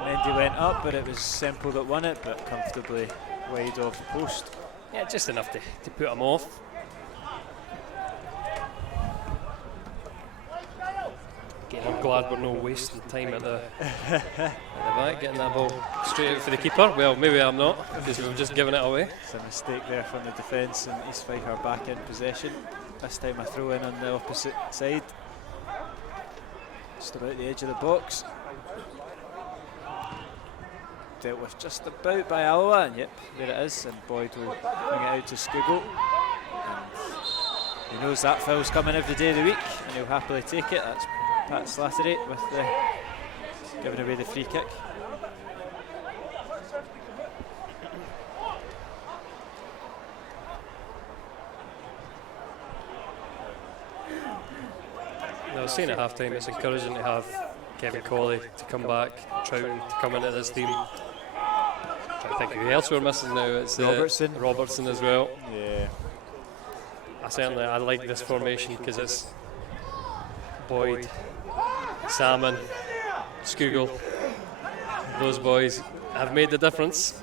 Mendy went up, but it was Semple that won it, but comfortably wide off the post. Yeah, just enough to put him off. Again, I'm glad we're not wasting time at the back, getting that ball straight out for the keeper. Well, maybe I'm not, because we've just given it away. It's a mistake there from the defence, and East Fife are back in possession. This time a throw in on the opposite side. Just about the edge of the box. Dealt with just about by Alloa, and yep, there it is, and Boyd will bring it out to Skugel. And he knows that foul's coming every day of the week, and he'll happily take it. That's Pat Slattery with giving away the free kick. I was saying at half time it's encouraging to have Kevin Colley to come back, Troughton to come into this team. I think who else we're missing now? It's Robertson as well. Yeah. I like this formation because it's Boyd, Salmon, Skugel. Those boys have made the difference.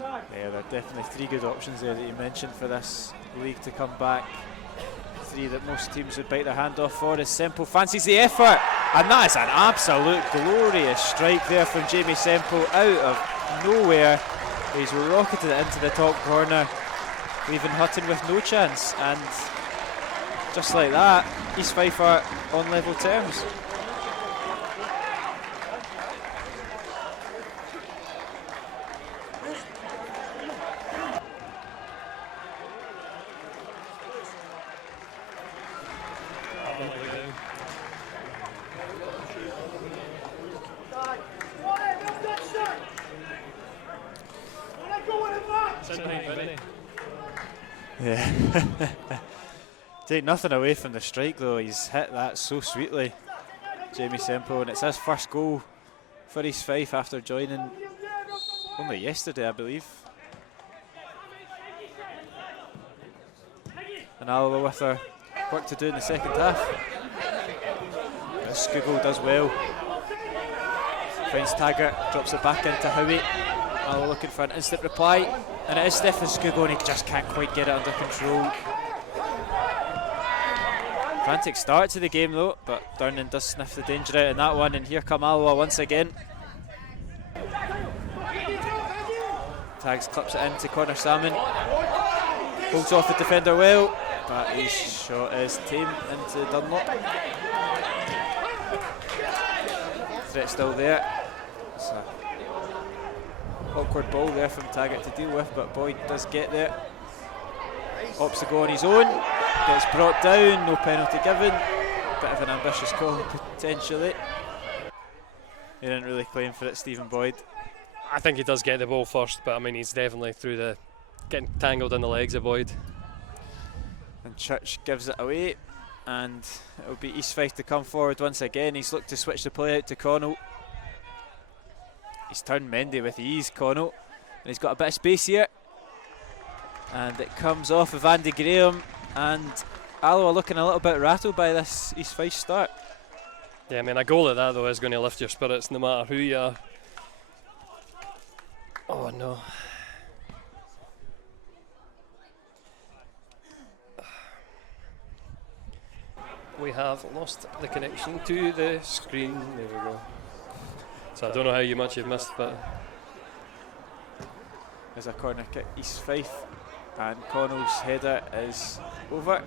Yeah, there are definitely three good options there that you mentioned for this league to come back. Three that most teams would bite their hand off for. As Semple fancies the effort, and that is an absolute glorious strike there from Jamie Semple out of nowhere. He's rocketed it into the top corner, leaving Hutton with no chance, and just like that, East Fife are on level terms. Sit behind Vinny. Yeah. Take nothing away from the strike though, he's hit that so sweetly, Jamie Semple, and it's his first goal for East Fife after joining only yesterday, I believe. And Alloa with their work to do in the second half. But Skugel does well. Finds Taggart, drops it back into Howie. Alloa looking for an instant reply, and it is Stefan Skugel, and he just can't quite get it under control. Frantic start to the game though, but Durnan does sniff the danger out in that one, and here come Alloa once again. Tags clips it into Connor Salmon. Holds off the defender well, but his shot is tame into Dunlop. Threat still there. It's an awkward ball there from Taggart to deal with, but Boyd does get there. Opts to go on his own. Gets brought down, no penalty given. Bit of an ambitious call potentially. He didn't really claim for it, Stephen Boyd. I think he does get the ball first, but I mean he's definitely through the getting tangled in the legs of Boyd. And Church gives it away, and it'll be East Fife to come forward once again. He's looked to switch the play out to Connell. He's turned Mendy with ease, Connell, and he's got a bit of space here. And it comes off of Andy Graham, and Alloa looking a little bit rattled by this East Fife start. Yeah, I mean a goal like that though is going to lift your spirits no matter who you are. Oh no. We have lost the connection to the screen. There we go. So I don't know how much you've missed, but there's a corner kick, East Fife, and Connell's header is over.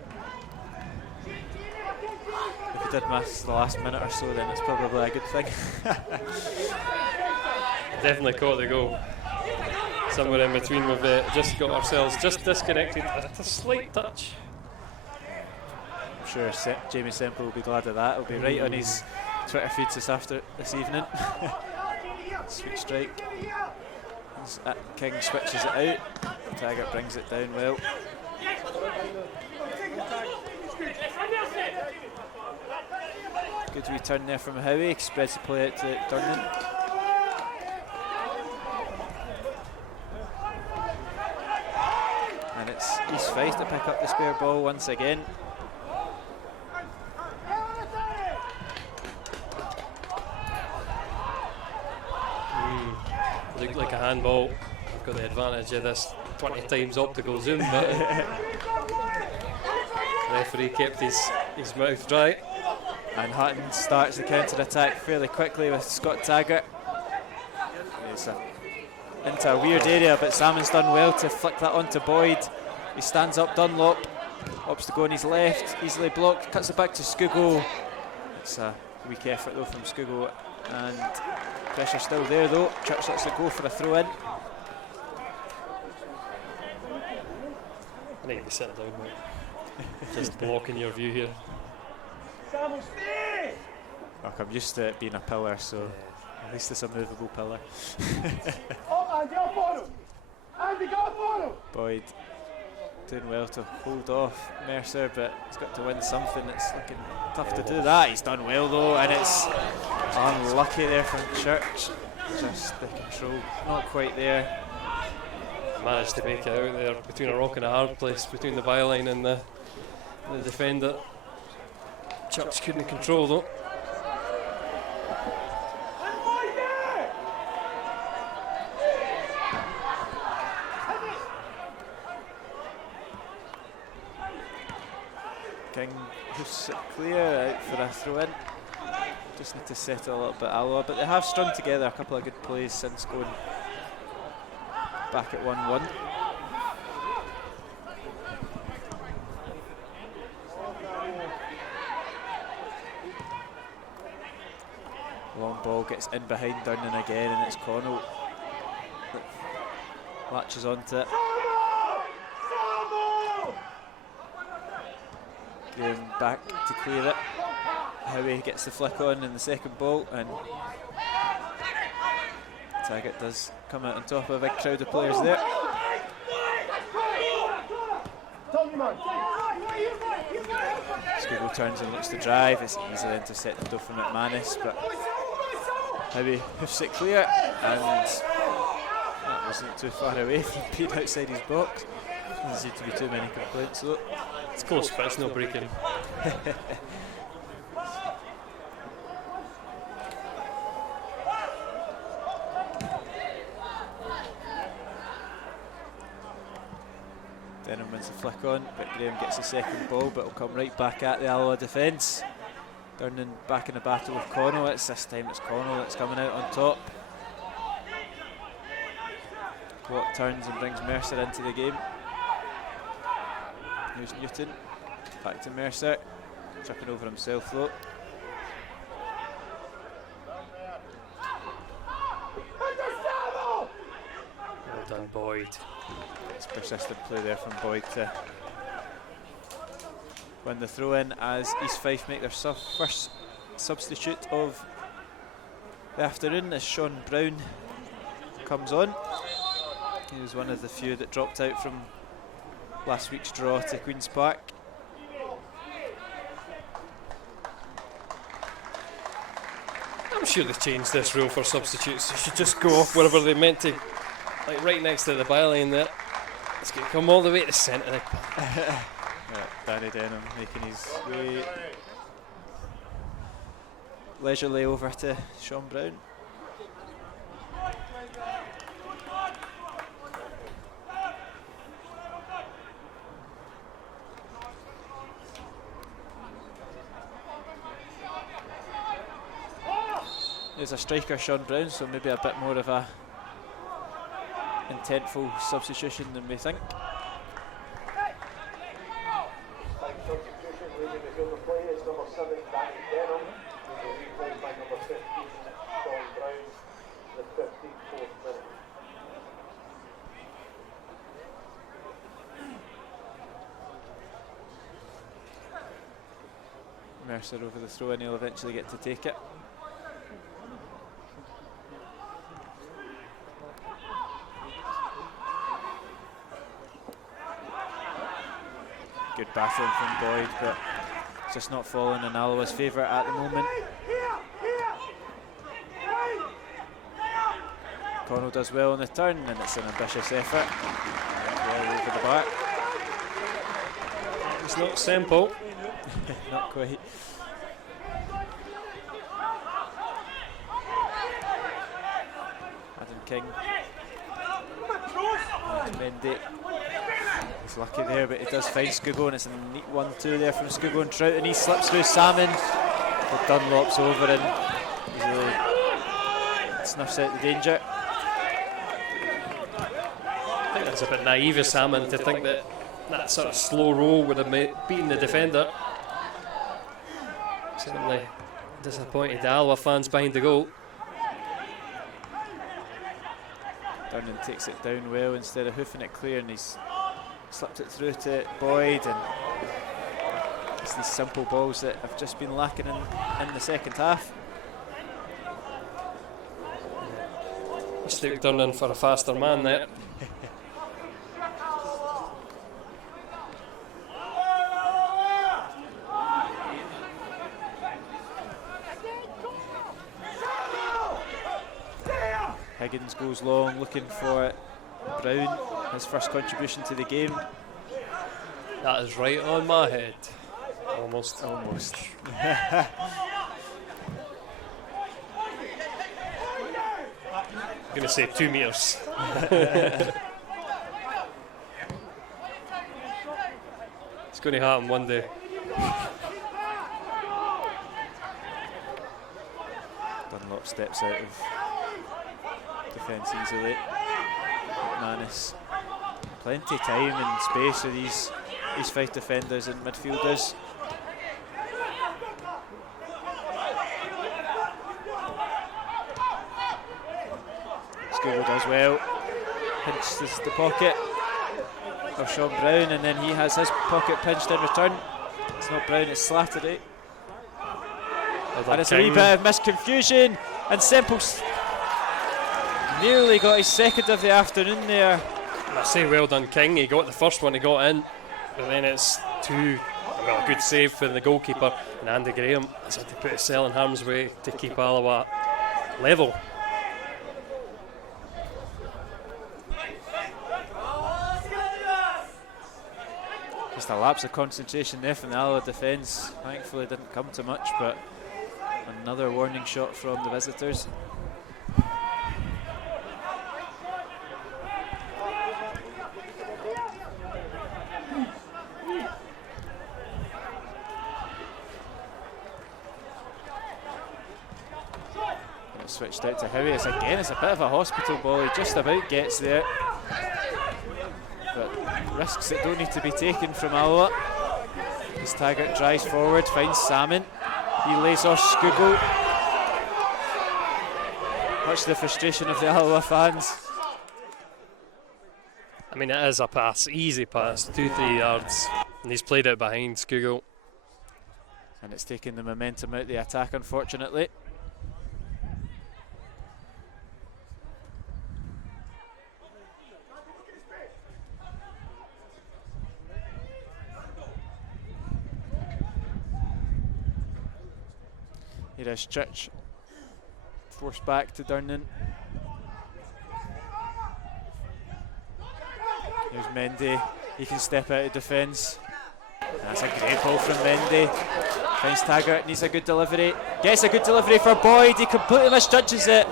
If you did miss the last minute or so, then it's probably a good thing. Definitely caught the goal. Somewhere in between, we've just got ourselves just disconnected at a slight touch. I'm sure Jamie Semple will be glad of that. He'll be right on his Twitter feeds this evening. Sweet strike. King switches it out. Taggart brings it down well. Good wee turn there from Howie. Spreads the play out to Durnan. And it's East Fife to pick up the spare ball once again. Looked like a handball. I've got the advantage of this 20 times optical zoom, but the referee kept his mouth dry. And Hutton starts the counter-attack fairly quickly with Scott Taggart. It's into a weird area, but Salmon's done well to flick that onto Boyd. He stands up Dunlop, opts to go on his left, easily blocked, cuts it back to Skugel. It's a weak effort though from Skugel, and pressure still there though. Church lets it go for a throw in. I need to be sitting down, mate. Just blocking your view here. Look, I'm used to it being a pillar, so at least it's a movable pillar. Boyd doing well to hold off Mercer, but he's got to win something. It's looking tough to do that. He's done well though, and it's unlucky there from Church. Just the control not quite there. Managed to make it out there between a rock and a hard place, between the byline and the defender. Church couldn't control though. King hoofs it clear out for a throw in. Just need to settle a little bit Alloa, but they have strung together a couple of good plays since going back at 1-1. Long ball gets in behind Durnan again, and it's Connell that latches onto it. Graham back to clear it. Howie gets the flick on in the second ball, and Taggart does come out on top of a big crowd of players there. Scugo turns and looks to drive. It's easily intercepted though from McManus, but maybe hoofs it clear, and that wasn't too far away from being outside his box. Doesn't seem to be too many complaints though. It's close, but it's no breaking. Denham wins the flick on, but Graham gets the second ball, but will come right back at the Alloa defence. Turning back in the battle with Connell. This time it's Connell that's coming out on top. Watt turns and brings Mercer into the game. Here's Newton, back to Mercer, tripping over himself though. Well done, Boyd. It's persistent play there from Boyd to win the throw in as East Fife make their first substitute of the afternoon as Sean Brown comes on. He was one of the few that dropped out from last week's draw to Queen's Park. I'm sure they've changed this rule for substitutes. They should just go off wherever they're meant to, like right next to the byline there. It's going to come all the way to the centre. Yeah, Danny Denham making his way leisurely over to Sean Brown. There's a striker, Sean Brown, so maybe a bit more of a intentful substitution than we think. Mercer over the throw and he'll eventually get to take it. Good battling from Boyd, but it's just not falling in Alloa's favour at the moment. Connell does well on the turn, and it's an ambitious effort. Well over the back. It's not simple. Not quite. Adam King. Mendy. He's lucky there, but he does find Scugo, and it's a neat 1-2 there from Scugo and Trout, and he slips through Salmon, but Dunlop's over and easily snuffs out the danger. I think that's a bit naive of Salmon to think that that sort of slow roll would have beaten the defender. Certainly disappointed Alloa fans behind the goal. Durnan takes it down well instead of hoofing it clear, and he's slipped it through to Boyd, and it's these simple balls that have just been lacking in the second half. Mistake Durnan for a faster man there. Higgins goes long looking for Brown, his first contribution to the game. That is right on my head. Almost. I'm going to say 2 metres. It's going to happen one day. Dunlop steps out of defence easily. Manus, plenty of time and space for these Fife defenders and midfielders. Scugo does well, pinches the pocket of Sean Brown, and then he has his pocket pinched in return. It's not Brown, it's Slattery. And it's a wee bit of misconfusion, and Semple's nearly got his second of the afternoon there. I say well done King, he got the first one, he got in. but then it's a good save for the goalkeeper, and Andy Graham has had to put his cell in harm's way to keep Alloa level. Just a lapse of concentration there from the Alloa defence. Thankfully didn't come to much, but another warning shot from the visitors. Switched out to Howie. Again, it's a bit of a hospital ball. He just about gets there. But risks that don't need to be taken from Alloa. As Taggart drives forward, finds Salmon. He lays off Skugel. Much to the frustration of the Alloa fans. I mean, it is a pass, easy pass, 2-3 yards, and he's played it behind Skugel. And it's taken the momentum out of the attack, unfortunately. Here is Church, forced back to Durnan. Here's Mendy, he can step out of defence. That's a great ball from Mendy. Finds Taggart, needs a good delivery. Gets a good delivery for Boyd, he completely misjudges it.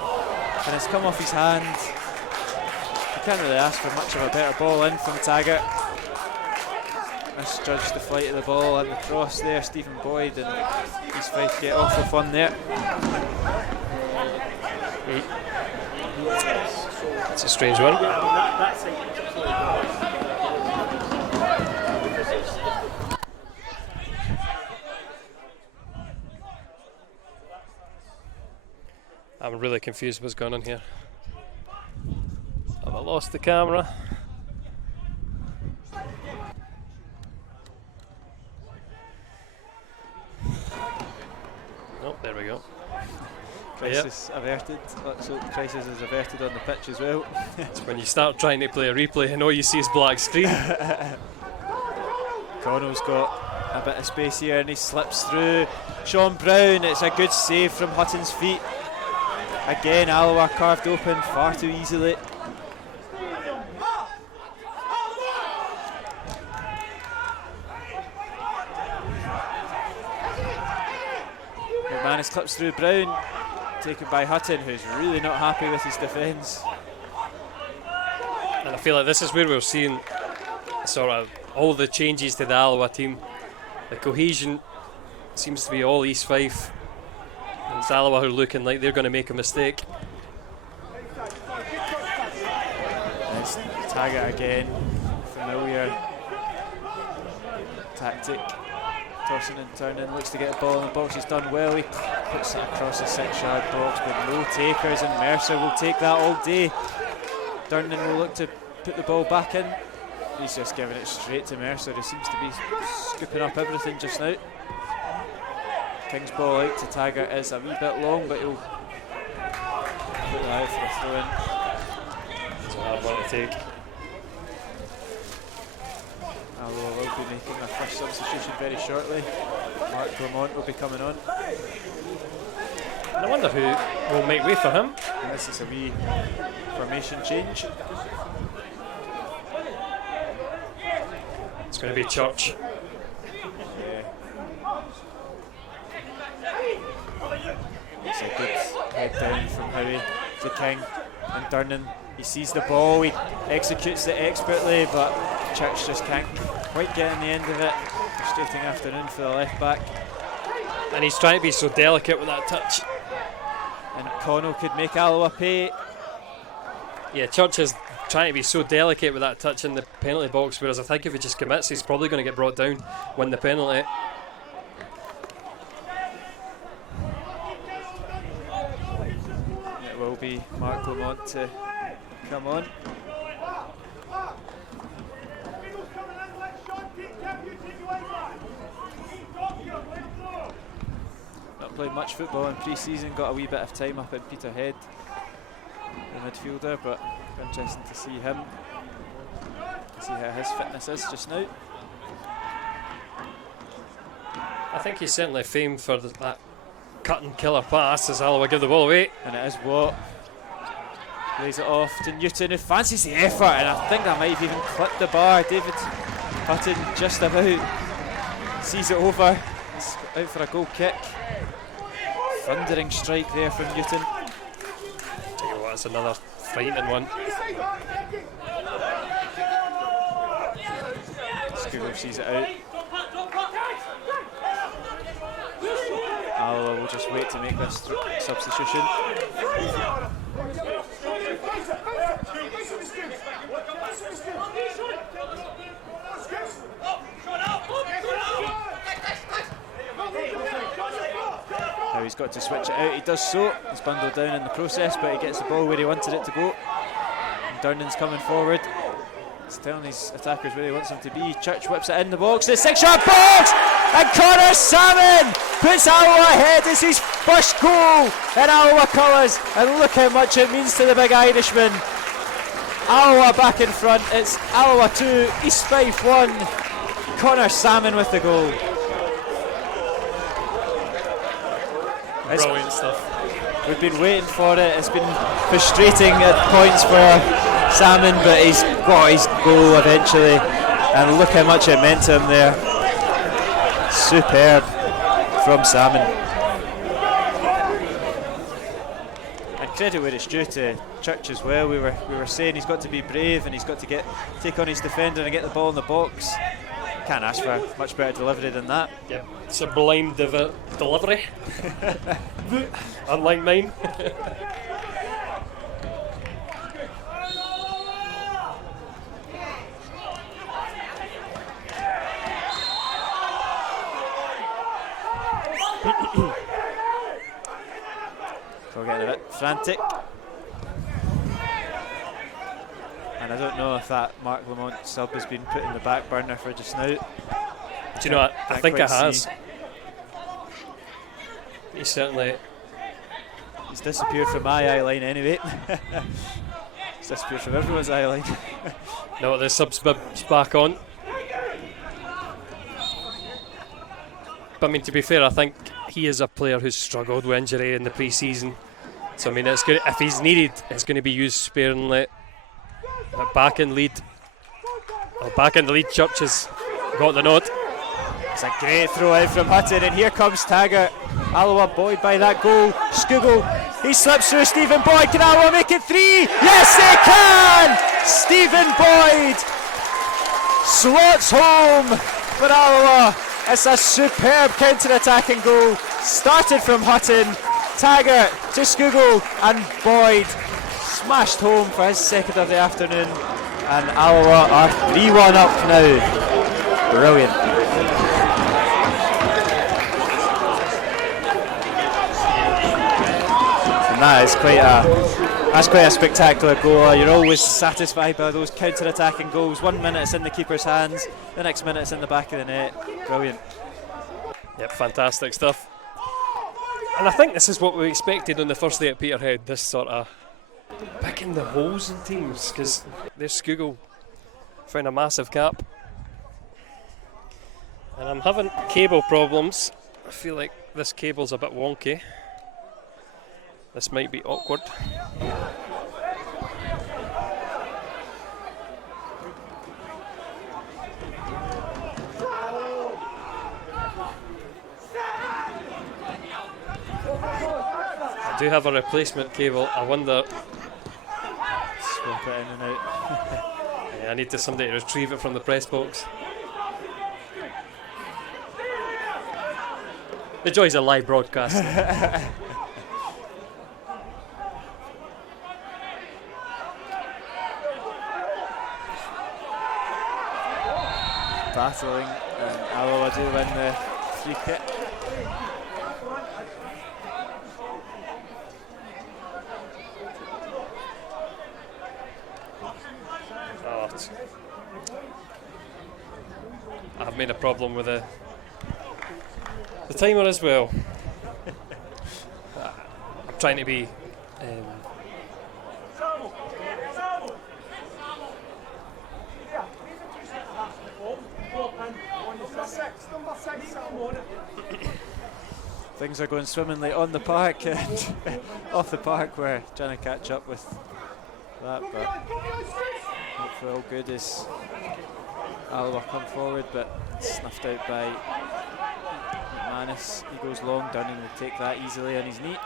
And it's come off his hand. You can't really ask for much of a better ball in from Taggart. Misjudged the flight of the ball and the cross there, Stephen Boyd, and he's Fife get off with one there. It's a strange one. I'm really confused what's going on here. Have I lost the camera? Oh, there we go. Crisis averted. Let's hope crisis is averted on the pitch as well. It's when you start trying to play a replay and all you see is black screen. Connell's got a bit of space here and he slips through. Sean Brown, it's a good save from Hutton's feet. Again, Alloa carved open far too easily. McManus clips through Brown, taken by Hutton, who's really not happy with his defence. And I feel like this is where we're seeing sort of all the changes to the Alloa team. The cohesion seems to be all East Fife. And it's Alloa who are looking like they're going to make a mistake. It's Taggart again, familiar tactic. Tossing and turning, looks to get a ball in the box, he's done well, he puts it across the 6-yard box, but no takers, and Mercer will take that all day. Durnan will look to put the ball back in, he's just giving it straight to Mercer, who seems to be scooping up everything just now. King's ball out to Taggart is a wee bit long, but he'll put that out for a throw-in. It's a hard one to take. Alloa will be making their first substitution very shortly. Mark Lamont will be coming on. And I wonder who will make way for him. And this is a wee formation change. It's going to be Church. Yeah. It's a good head down from Howie to King and Durnan. He sees the ball, he executes it expertly, but Church just can't quite get in the end of it. Frustrating afternoon for the left back. And he's trying to be so delicate with that touch. And Connell could make Alloa pay. Yeah, Church is trying to be so delicate with that touch in the penalty box, whereas I think if he just commits, he's probably going to get brought down, win the penalty. It will be Mark Lamont to come on. Not played much football in pre-season, got a wee bit of time up in Peterhead, the midfielder, but interesting to see him, see how his fitness is just now. I think he's certainly famed for that cut and killer pass as Alloa give the ball away. And it is Watt. Lays it off to Newton, who fancies the effort, and I think that might have even clipped the bar. David Hutton just about sees it over. It's out for a goal kick. Thundering strike there from Newton. Tell you what, it's another frightening one. Scugo sees it out. Alloa will just wait to make this substitution. Now he's got to switch it out. He does so. He's bundled down in the process, but he gets the ball where he wanted it to go. And Durnan's coming forward. He's telling his attackers where he wants them to be. Church whips it in the box. The 6-yard box! And Connor Salmon puts Alloa ahead. This is his first goal in Alloa colours. And look how much it means to the big Irishman. Alloa back in front. It's Alloa 2, East Fife 1. Connor Salmon with the goal. Brilliant stuff. We've been waiting for it. It's been frustrating at points for Salmon, but he's got his goal eventually. And look how much it meant to him there. Superb from Salmon. And credit where it's due to Church as well. We were saying he's got to be brave and he's got to take on his defender and get the ball in the box. Can't ask for much better delivery than that. Yeah, sublime delivery. Unlike mine. So we're getting a bit frantic. And I don't know if that Mark Lamont sub has been put in the back burner for just now. Do you know what? I think it has. He's certainly... He's disappeared from my eye line anyway. He's disappeared from everyone's eye line. No, the sub's back on. But I mean, to be fair, I think he is a player who's struggled with injury in the pre-season. So I mean, it's good if he's needed. It's going to be used sparingly. But back in lead. Back in the lead. Church has got the nod. It's a great throw out from Hutton, and here comes Taggart. Alloa buoyed by that goal. Scugle, he slips through Stephen Boyd. Can Alloa make it 3? Yes, they can! Stephen Boyd slots home for Alloa. It's a superb counter-attacking goal. Started from Hutton, Taggart to Scugle, and Boyd smashed home for his second of the afternoon. And Alloa are 3-1 up now. Brilliant. And that's quite a spectacular goal. You're always satisfied by those counter-attacking goals. 1 minute it's in the keeper's hands, the next minute it's in the back of the net. Brilliant. Yep, fantastic stuff. And I think this is what we expected on the first day at Peterhead, this sort of picking the holes in teams, because there's Scugle found a massive gap. And I'm having cable problems. I feel like this cable's a bit wonky. This might be awkward. I do have a replacement cable. I wonder. Swap it in and out. Yeah, I need somebody to retrieve it from the press box. The joys of live broadcasting. Battling, and Alloa do win the free kick. I've made a problem with the timer as well. I'm trying to be Things are going swimmingly on the park and off the park. We're trying to catch up with that, but hopefully all good as Alloa come forward, but snuffed out by McManus. He goes long, Dunning will take that easily on his knee.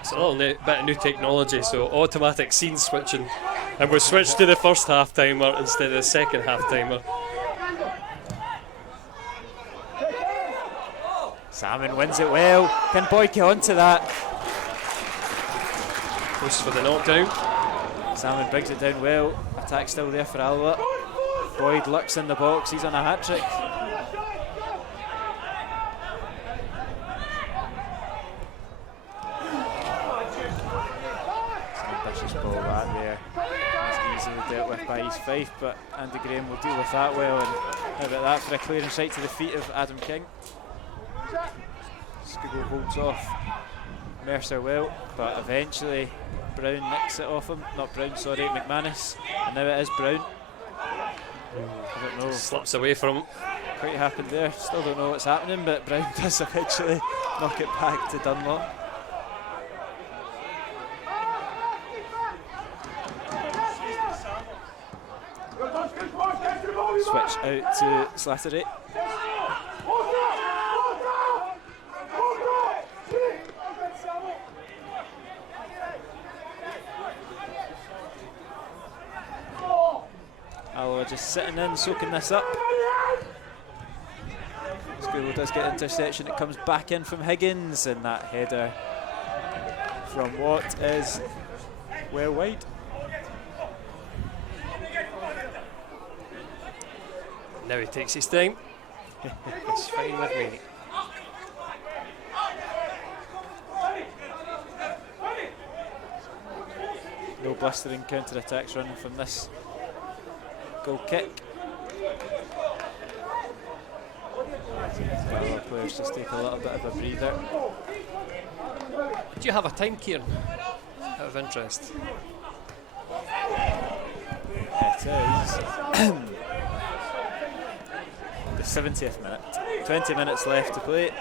It's a little bit of new technology, so automatic scene switching, and we've switched to the first half timer instead of the second half timer. Salmon wins it well. Can Boyd get onto that? Goes for the knockdown. Salmon brings it down well. Attack still there for Alloa. Boyd lurks in the box. He's on a hat trick. Ambitious ball that there. He's easily dealt with by his Fife, but Andy Graham will deal with that well. And how about that for a clearance right to the feet of Adam King? Scugo holds off Mercer well, but eventually Brown nicks it off him. Not Brown, sorry, McManus. And now it is Brown. I don't know. Slips away from him. Quite happened there. Still don't know what's happening, but Brown does eventually knock it back to Dunlop. Switch out to Slattery. Alloa just sitting in, soaking this up. Scugo does get interception, it comes back in from Higgins, and that header from Watt is well wide. Now he takes his time. It's fine with me. No blistering counter-attacks running from this goal kick. Other players just take a little bit of a breather. Do you have a time, Kieran? Out of interest. It is the 70th minute. 20 minutes left to play.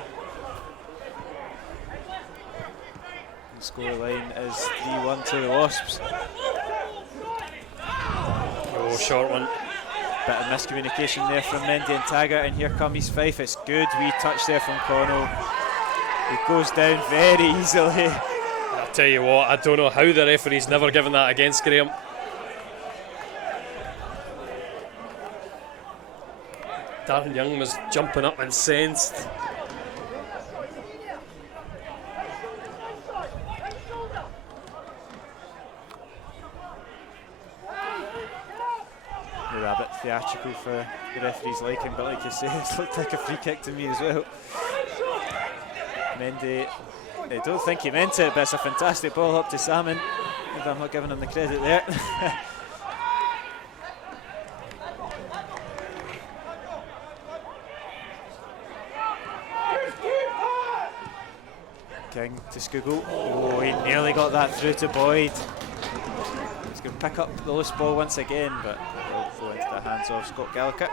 The scoreline is 3-1 to the Wasps. Oh, short one. Bit of miscommunication there from Mendy and Taggart, and here comes Fife. It's good, wee touch there from Connell. It goes down very easily. I'll tell you what, I don't know how the referee's never given that against Graham. Darren Young was jumping up incensed. They're a bit theatrical for the referee's liking, but like you say, it looked like a free kick to me as well. Mendy, I don't think he meant it, but it's a fantastic ball up to Salmon. Maybe I'm not giving him the credit there. King to Scugo. Oh, he nearly got that through to Boyd. He's going to pick up the loose ball once again, but it'll go into the hands of Scott Gallagher.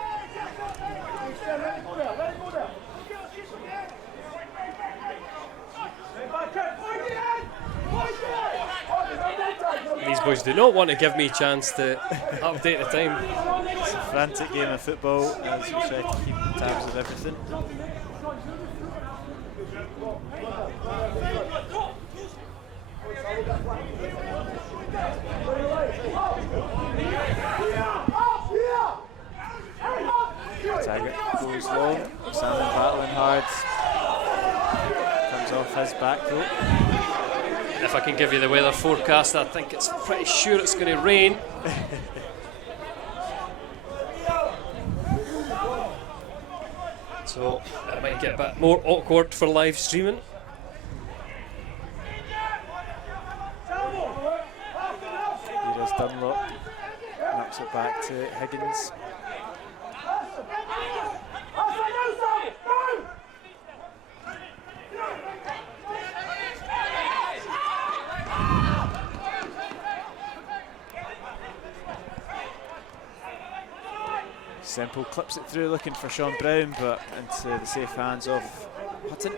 These boys do not want to give me a chance to update the time. It's a frantic game of football as we try to keep tabs of everything. Taggart goes long, Salmon battling hard. Comes off his back though. If I can give you the weather forecast, I think it's pretty sure it's going to rain. So it might get a bit more awkward for live streaming. Here is Dunlop, knocks it back to Higgins. Semple clips it through looking for Sean Brown, but into the safe hands of Hutton.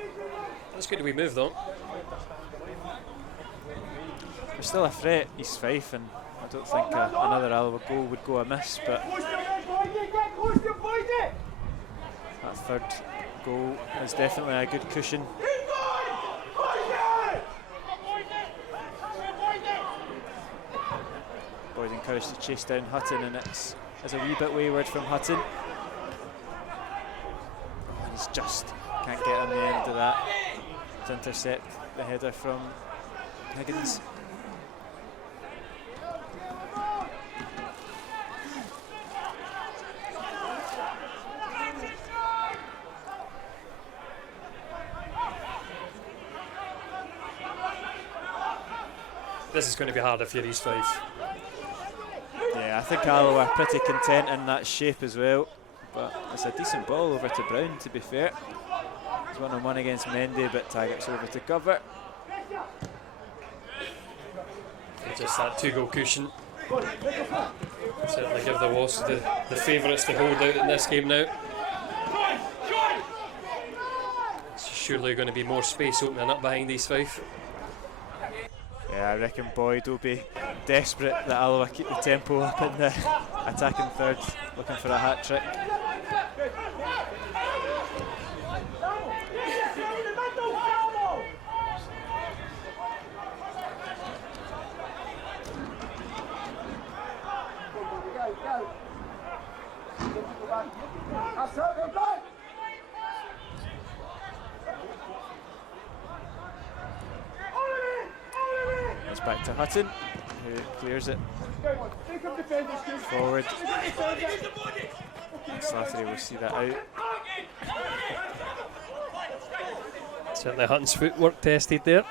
That's good we move though. They're still a threat, East Fife, and I don't think another Alloa goal would go amiss, but that third goal is definitely a good cushion. Boyd encouraged to chase down Hutton, and it's a wee bit wayward from Hutton. And he's just can't get on the end of that to intercept the header from Higgins. This is going to be hard if you're East Fife. Yeah, I think Alloa are pretty content in that shape as well. But it's a decent ball over to Brown, to be fair. It's 1-on-1 against Mendy, but Taggart's over to cover. Just that 2-goal cushion. Certainly give the Wasps the favourites to hold out in this game now. It's surely going to be more space opening up behind East Fife. Yeah, I reckon Boyd will be desperate that Alloa keep the tempo up in the attacking third, looking for a hat-trick. It's back to Hutton, who clears it forward. Slattery will see that out. Certainly Hutton's footwork tested there.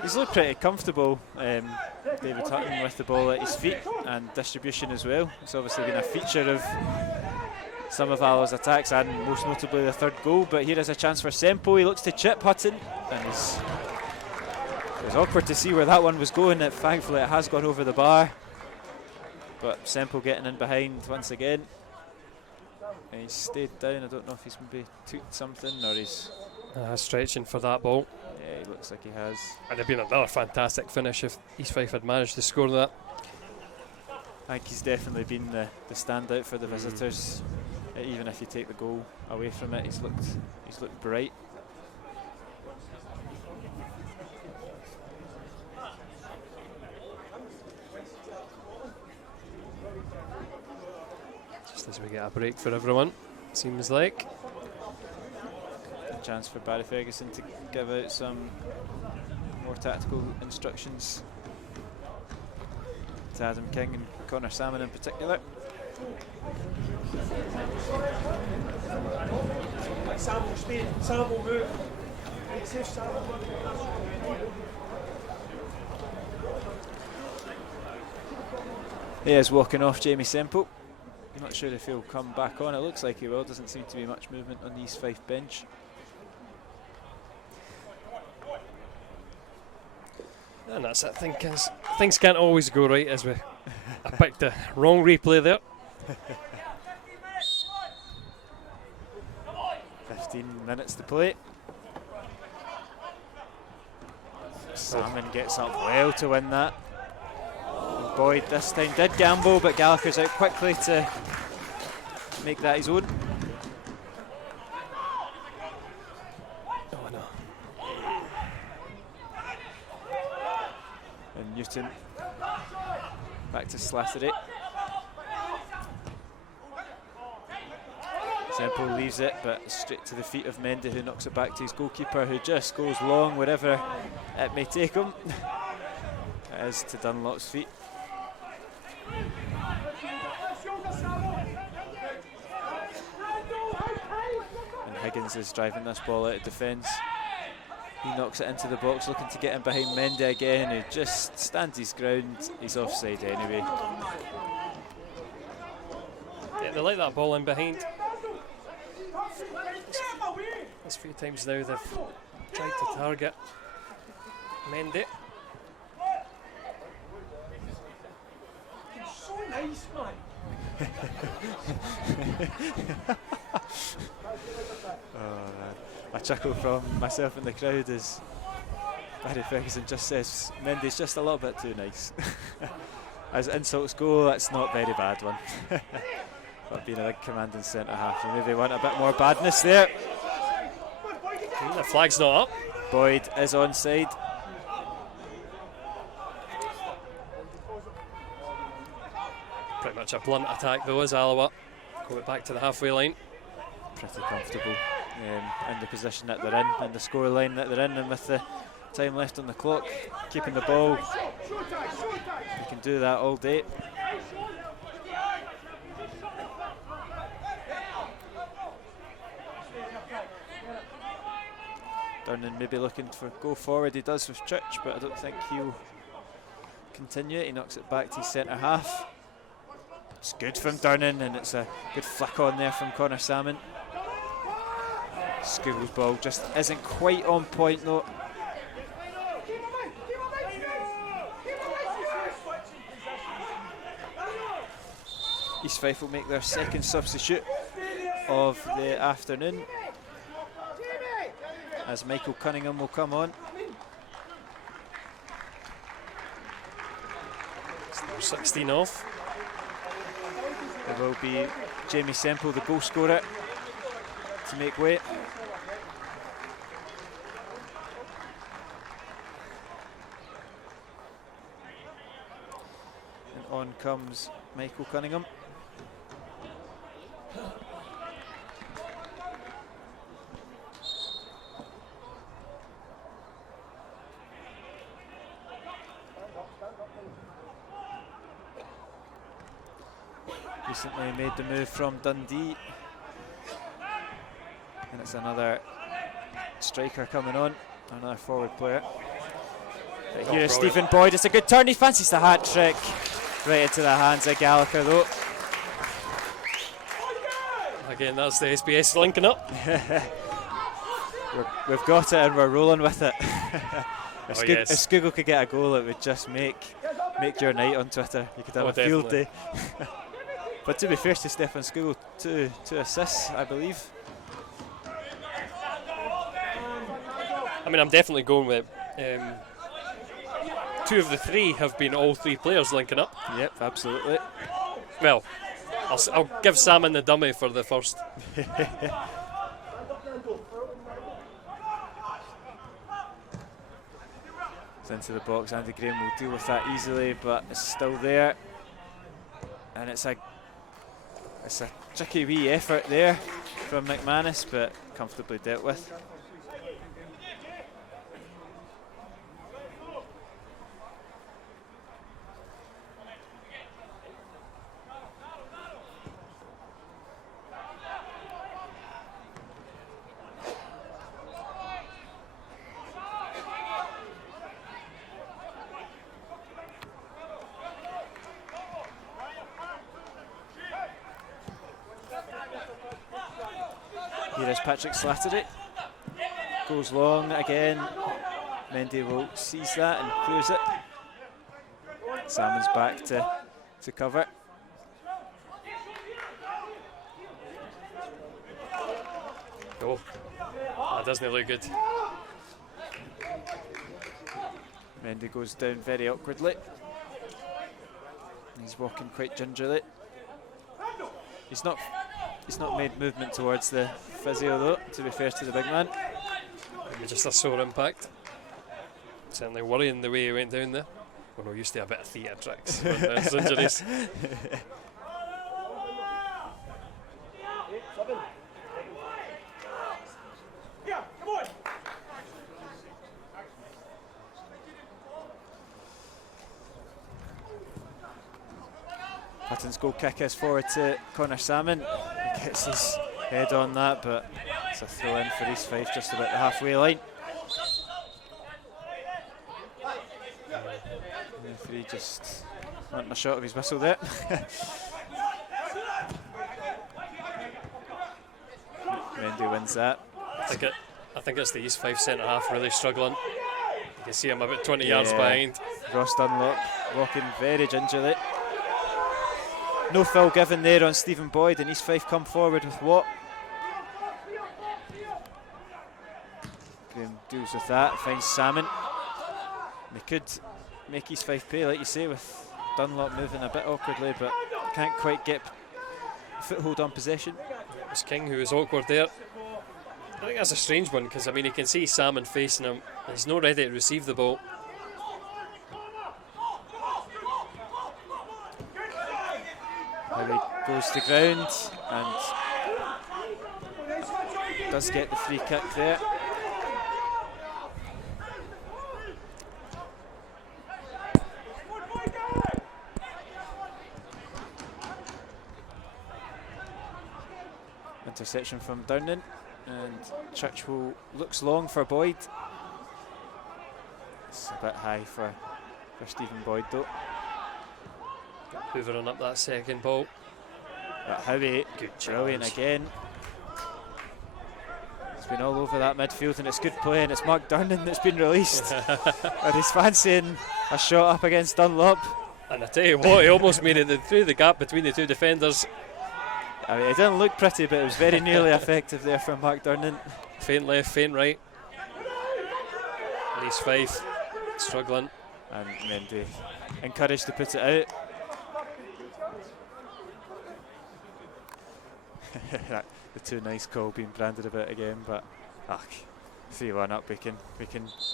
He's looked pretty comfortable, David Hutton, with the ball at his feet, and distribution as well. It's obviously been a feature of some of Alloa's attacks, and most notably the third goal. But here is a chance for Sempo. He looks to chip Hutton, and it was awkward to see where that one was going. Thankfully it has gone over the bar, but Sempo getting in behind once again. And he's stayed down. I don't know if he's maybe took something or he's Stretching for that ball. Yeah, he looks like he has. And it'd been another fantastic finish if East Fife had managed to score that. I think he's definitely been the standout for the visitors. Even if you take the goal away from it, he's looked bright. Just as we get a break for everyone, seems like. A chance for Barry Ferguson to give out some more tactical instructions to Adam King and Connor Salmon in particular. Sam will move. He is walking off Jamie Semple. I'm not sure if he'll come back on. It looks like he will. Doesn't seem to be much movement on the East Fife bench. And that's it. Things can't always go right, as I picked the wrong replay there. 15 minutes to play. Salmon gets up well to win that. And Boyd this time did gamble, but Gallagher's out quickly to make that his own. Oh no. And Newton back to Slattery. Semple leaves it, but straight to the feet of Mendy, who knocks it back to his goalkeeper, who just goes long wherever it may take him. It is to Dunlop's feet. And Higgins is driving this ball out of defence. He knocks it into the box, looking to get in behind Mendy again, who just stands his ground. He's offside anyway. Yeah, they let that ball in behind. There's a few times now they've tried to target Mendy. So nice, man. Oh man. A chuckle from myself in the crowd as Barry Ferguson just says Mendy's just a little bit too nice. As insults go, that's not a very bad one. But being a big commanding centre half, you maybe want a bit more badness there. The flag's not up. Boyd is onside. Pretty much a blunt attack though as Alloa go it back to the halfway line. Pretty comfortable in the position that they're in, and the score line that they're in, and with the time left on the clock, keeping the ball. You can do that all day. Durnan maybe looking for go forward, he does with Church, but I don't think he'll continue it. He knocks it back to his centre half. It's good from Durnan, and it's a good flick on there from Connor Salmon. Scoogle's ball just isn't quite on point though. East Fife will make their second substitute of the afternoon, as Michael Cunningham will come on. It's number 16 off. There will be Jamie Semple, the goal scorer, to make way. And on comes Michael Cunningham. Recently made the move from Dundee, and it's another striker coming on, another forward player. But here is Stephen Boyd. It's a good turn. He fancies the hat trick right into the hands of Gallagher though. Again, that's the SBS linking up. We've got it and we're rolling with it. If Scoogle could get a goal, it would just make your night on Twitter. You could have a field day. But to be fair to Stefan Scoogle, two assists, I believe. I mean, I'm definitely going with two of the three have been all three players linking up. Yep, absolutely. Well, I'll give Salmon the dummy for the first. It's into the box. Andy Graham will deal with that easily, but it's still there. And it's a tricky wee effort there from McManus, but comfortably dealt with. Here is Patrick Slattery. Goes long again. Mendy will seize that and clears it. Salmon's back to cover. Oh, that doesn't look good. Mendy goes down very awkwardly. He's walking quite gingerly. He's not made movement towards the physio though, to be fair to the big man. Maybe just a sore impact. Certainly worrying the way he went down there. We're not used to a bit of theatrics when there's injuries. Hutton's goal kick is forward to Connor Salmon. He gets his head on that, but it's a throw in for East Fife just about the halfway line. The referee just wanting a shot of his whistle there. Mendy wins that. I think it's the East Fife centre half really struggling. You can see him about 20 yards behind. Ross Dunlop walking very gingerly. No foul given there on Stephen Boyd, and East Fife come forward with what deals with that, finds Salmon. They could make East Fife pay, like you say, with Dunlop moving a bit awkwardly, but can't quite get foothold on possession. It was King who was awkward there. I think that's a strange one because, I mean, you can see Salmon facing him. He's not ready to receive the ball. Now he goes to ground and does get the free kick there. Interception from Downing, and Churchwell looks long for Boyd. It's a bit high for Stephen Boyd though. Hoovering up that second ball. But Howie, brilliant again. He's been all over that midfield and it's good play, and it's Mark Durnan that's been released. And he's fancying a shot up against Dunlop. And I tell you what, he almost made it through the gap between the two defenders. I mean, it didn't look pretty, but it was very nearly effective there from Mark Durnan. Faint left, faint right. And East Fife struggling. And Mendy encouraged to put it out. The too nice call being branded about again, but 3-1 up, we can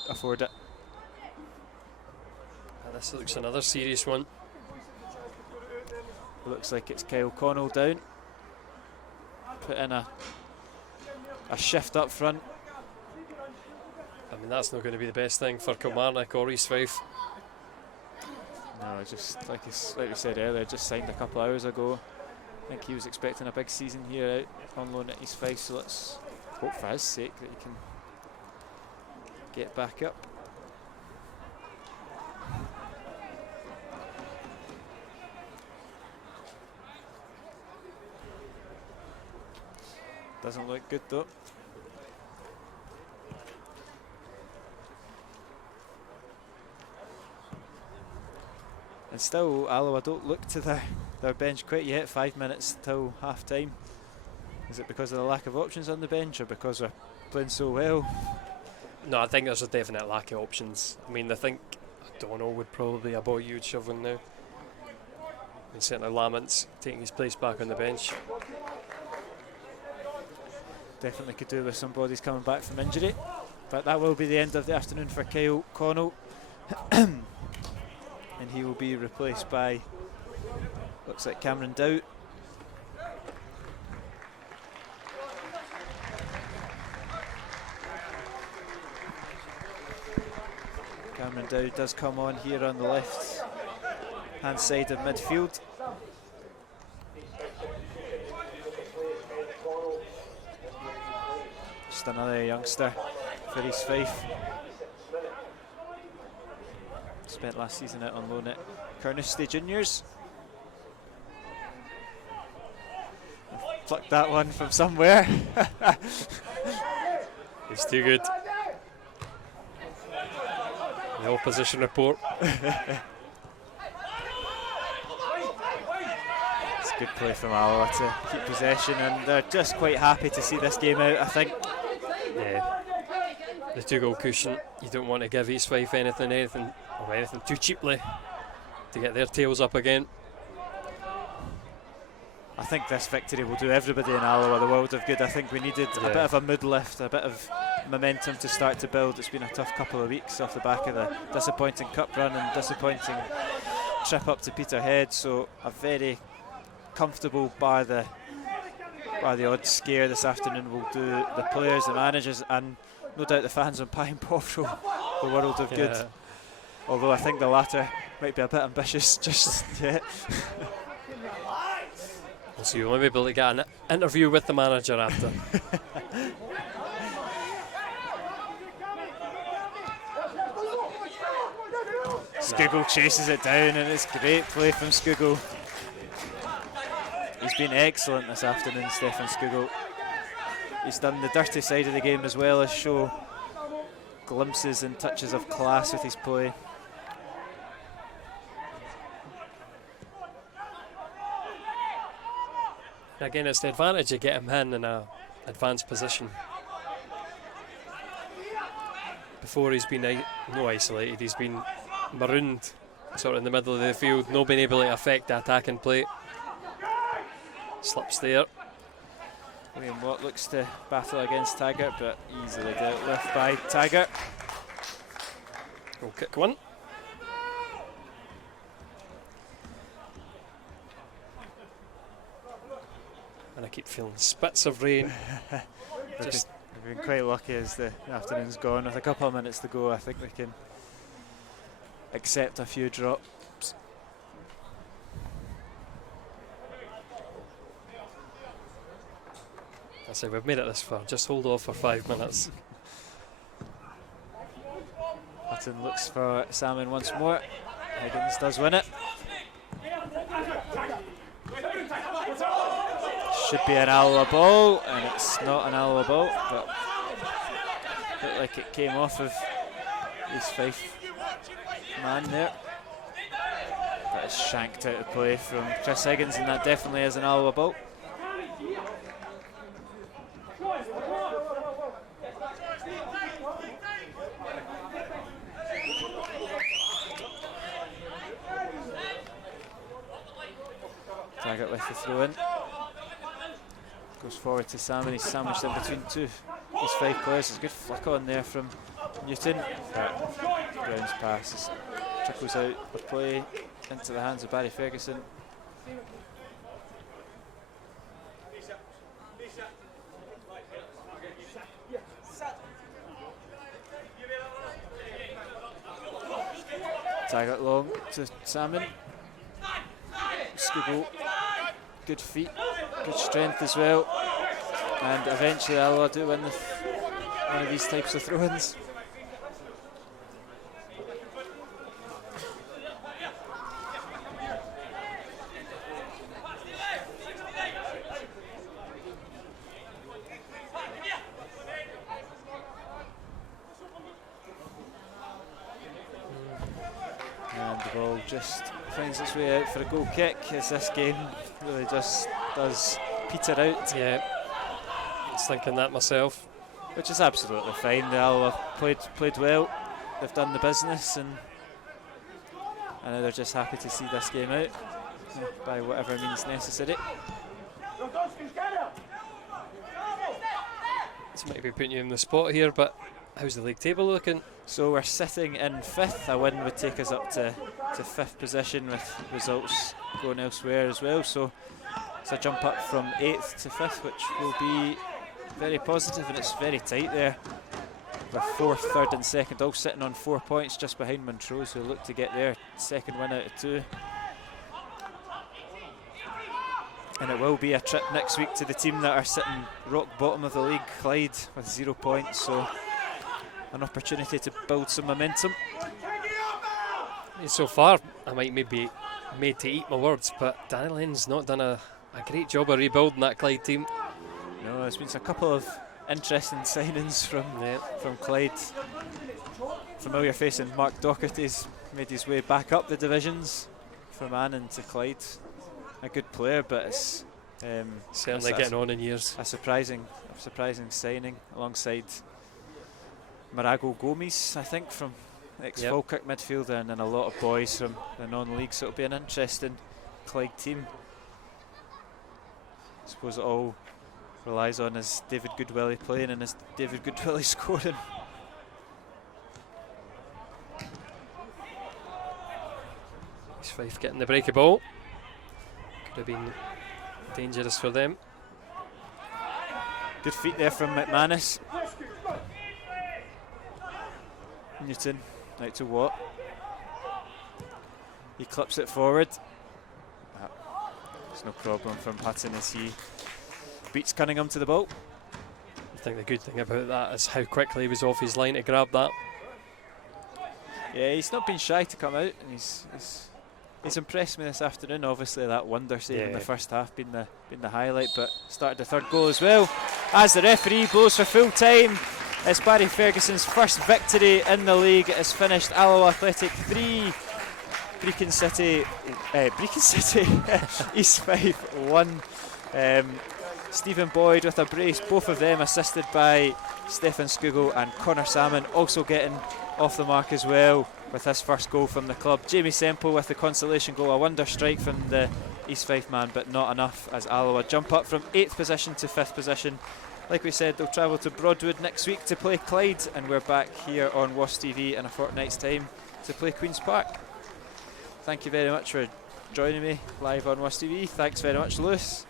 afford it. This looks another serious one. Looks like it's Kyle Connell down. Put in a shift up front. I mean, that's not going to be the best thing for Kilmarnock or East Fife. No, just like we said earlier, just signed a couple of hours ago. I think he was expecting a big season here out on loan at East Fife, so let's hope for his sake that he can get back up. Doesn't look good though. And still, Alloa don't look to their bench quite yet. 5 minutes till half time. Is it because of the lack of options on the bench, or because we're playing so well? No, I think there's a definite lack of options. I mean, I think O'Donnell would probably be a boy you'd shove in now. And certainly Lamont's taking his place back on the bench. Definitely could do with some bodies coming back from injury. But that will be the end of the afternoon for Kyle Connell. And he will be replaced by, looks like Cameron Dowd. Cameron Dowd does come on here on the left hand side of midfield. Just another youngster for East Fife. Spent last season out on loan at Carnoustie Juniors. Plucked that one from somewhere. He's too good. The opposition report. It's good play from Alloa to keep possession, and they're just quite happy to see this game out, I think. Yeah. The 2-goal cushion. You don't want to give East Fife anything too cheaply to get their tails up again. I think this victory will do everybody in Alloa the world of good. I think we needed a bit of a mood lift, a bit of momentum to start to build. It's been a tough couple of weeks off the back of the disappointing cup run and disappointing trip up to Peterhead, so a very comfortable bar the odd scare this afternoon will do the players, the managers, and no doubt the fans on Pie and Bovril the world of good. Although I think the latter might be a bit ambitious just yet. So you'll maybe be able to get an interview with the manager after. Skugel chases it down, and it's great play from Skugel. He's been excellent this afternoon, Stefan Skugel. He's done the dirty side of the game as well as show glimpses and touches of class with his play. Again, it's the advantage of getting him in a advanced position. before he's been no isolated, he's been marooned sort of in the middle of the field, not been able to affect the attacking play. Slips there. William Watt looks to battle against Taggart, but easily dealt with by Taggart. We'll kick one. And I keep feeling spits of rain. We've been quite lucky as the afternoon's gone. With a couple of minutes to go, I think we can accept a few drops. I say we've made it this far, just hold off for 5 minutes. Hutton looks for Salmon once more. Higgins does win it. Should be an Alloa ball, and it's not an Alloa ball, but looked like it came off of his Fife man there. But it's shanked out of play from Chris Higgins, and that definitely is an Alloa ball. Taggart with the throw in. Goes forward to Salmon, he's sandwiched in between two. These 5 players. There's a good flick on there from Newton. But Brown's pass trickles out of play into the hands of Barry Ferguson. Taggart long to Salmon. Skuggo, good feet, good strength as well, and eventually Alloa do win one of these types of throw-ins. And the ball just finds its way out for a goal kick as this game really just does peter out. Yeah, I was thinking that myself. Which is absolutely fine. The Alloa played well, they've done the business, and now they're just happy to see this game out by whatever means necessary. This might be putting you in the spot here, but how's the league table looking? So we're sitting in 5th. A win would take us up to 5th position, with results going elsewhere as well. So it's a jump up from 8th to 5th, which will be very positive, and it's very tight there. With 4th, 3rd and 2nd all sitting on 4 points just behind Montrose, who look to get their 2nd win out of 2. And it will be a trip next week to the team that are sitting rock bottom of the league, Clyde, with 0 points. So an opportunity to build some momentum. So far, I might maybe made to eat my words, but Danny Lynn's not done a great job of rebuilding that Clyde team. No, there's been a couple of interesting signings from Clyde. Familiar face in Mark Docherty's made his way back up the divisions from Annan to Clyde. A good player, but it's certainly getting on in years. A surprising signing alongside Marago Gomes, I think, from ex-Falkirk midfielder, and then a lot of boys from the non-league, so it'll be an interesting Clyde team. I suppose it all relies on is David Goodwillie playing and is David Goodwillie scoring. It's Fife getting the breaky ball. Could have been dangerous for them. Good feet there from McManus. Newton out to Watt. He clips it forward. There's no problem from Hutton as he beats Cunningham to the ball. I think the good thing about that is how quickly he was off his line to grab that. Yeah, he's not been shy to come out, and he's impressed me this afternoon. Obviously, that wonder save in the first half been the highlight, but started the 3rd goal as well. As the referee blows for full time, it's Barry Ferguson's first victory in the league. It has finished Alloa Athletic 3, Brecon City, East Fife 1. Stephen Boyd with a brace, both of them assisted by Stefan Skugel, and Connor Salmon also getting off the mark as well with his first goal from the club. Jamie Semple with the consolation goal, a wonder strike from the East Fife man, but not enough as Alloa jump up from 8th position to 5th position. Like we said, they'll travel to Broadwood next week to play Clyde, and we're back here on WAS TV in a fortnight's time to play Queen's Park. Thank you very much for joining me live on WAS TV. Thanks very much, Lewis.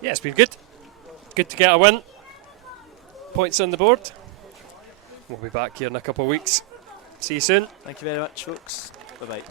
Yeah, it's been good. Good to get a win. Points on the board. We'll be back here in a couple of weeks. See you soon. Thank you very much, folks. Bye-bye.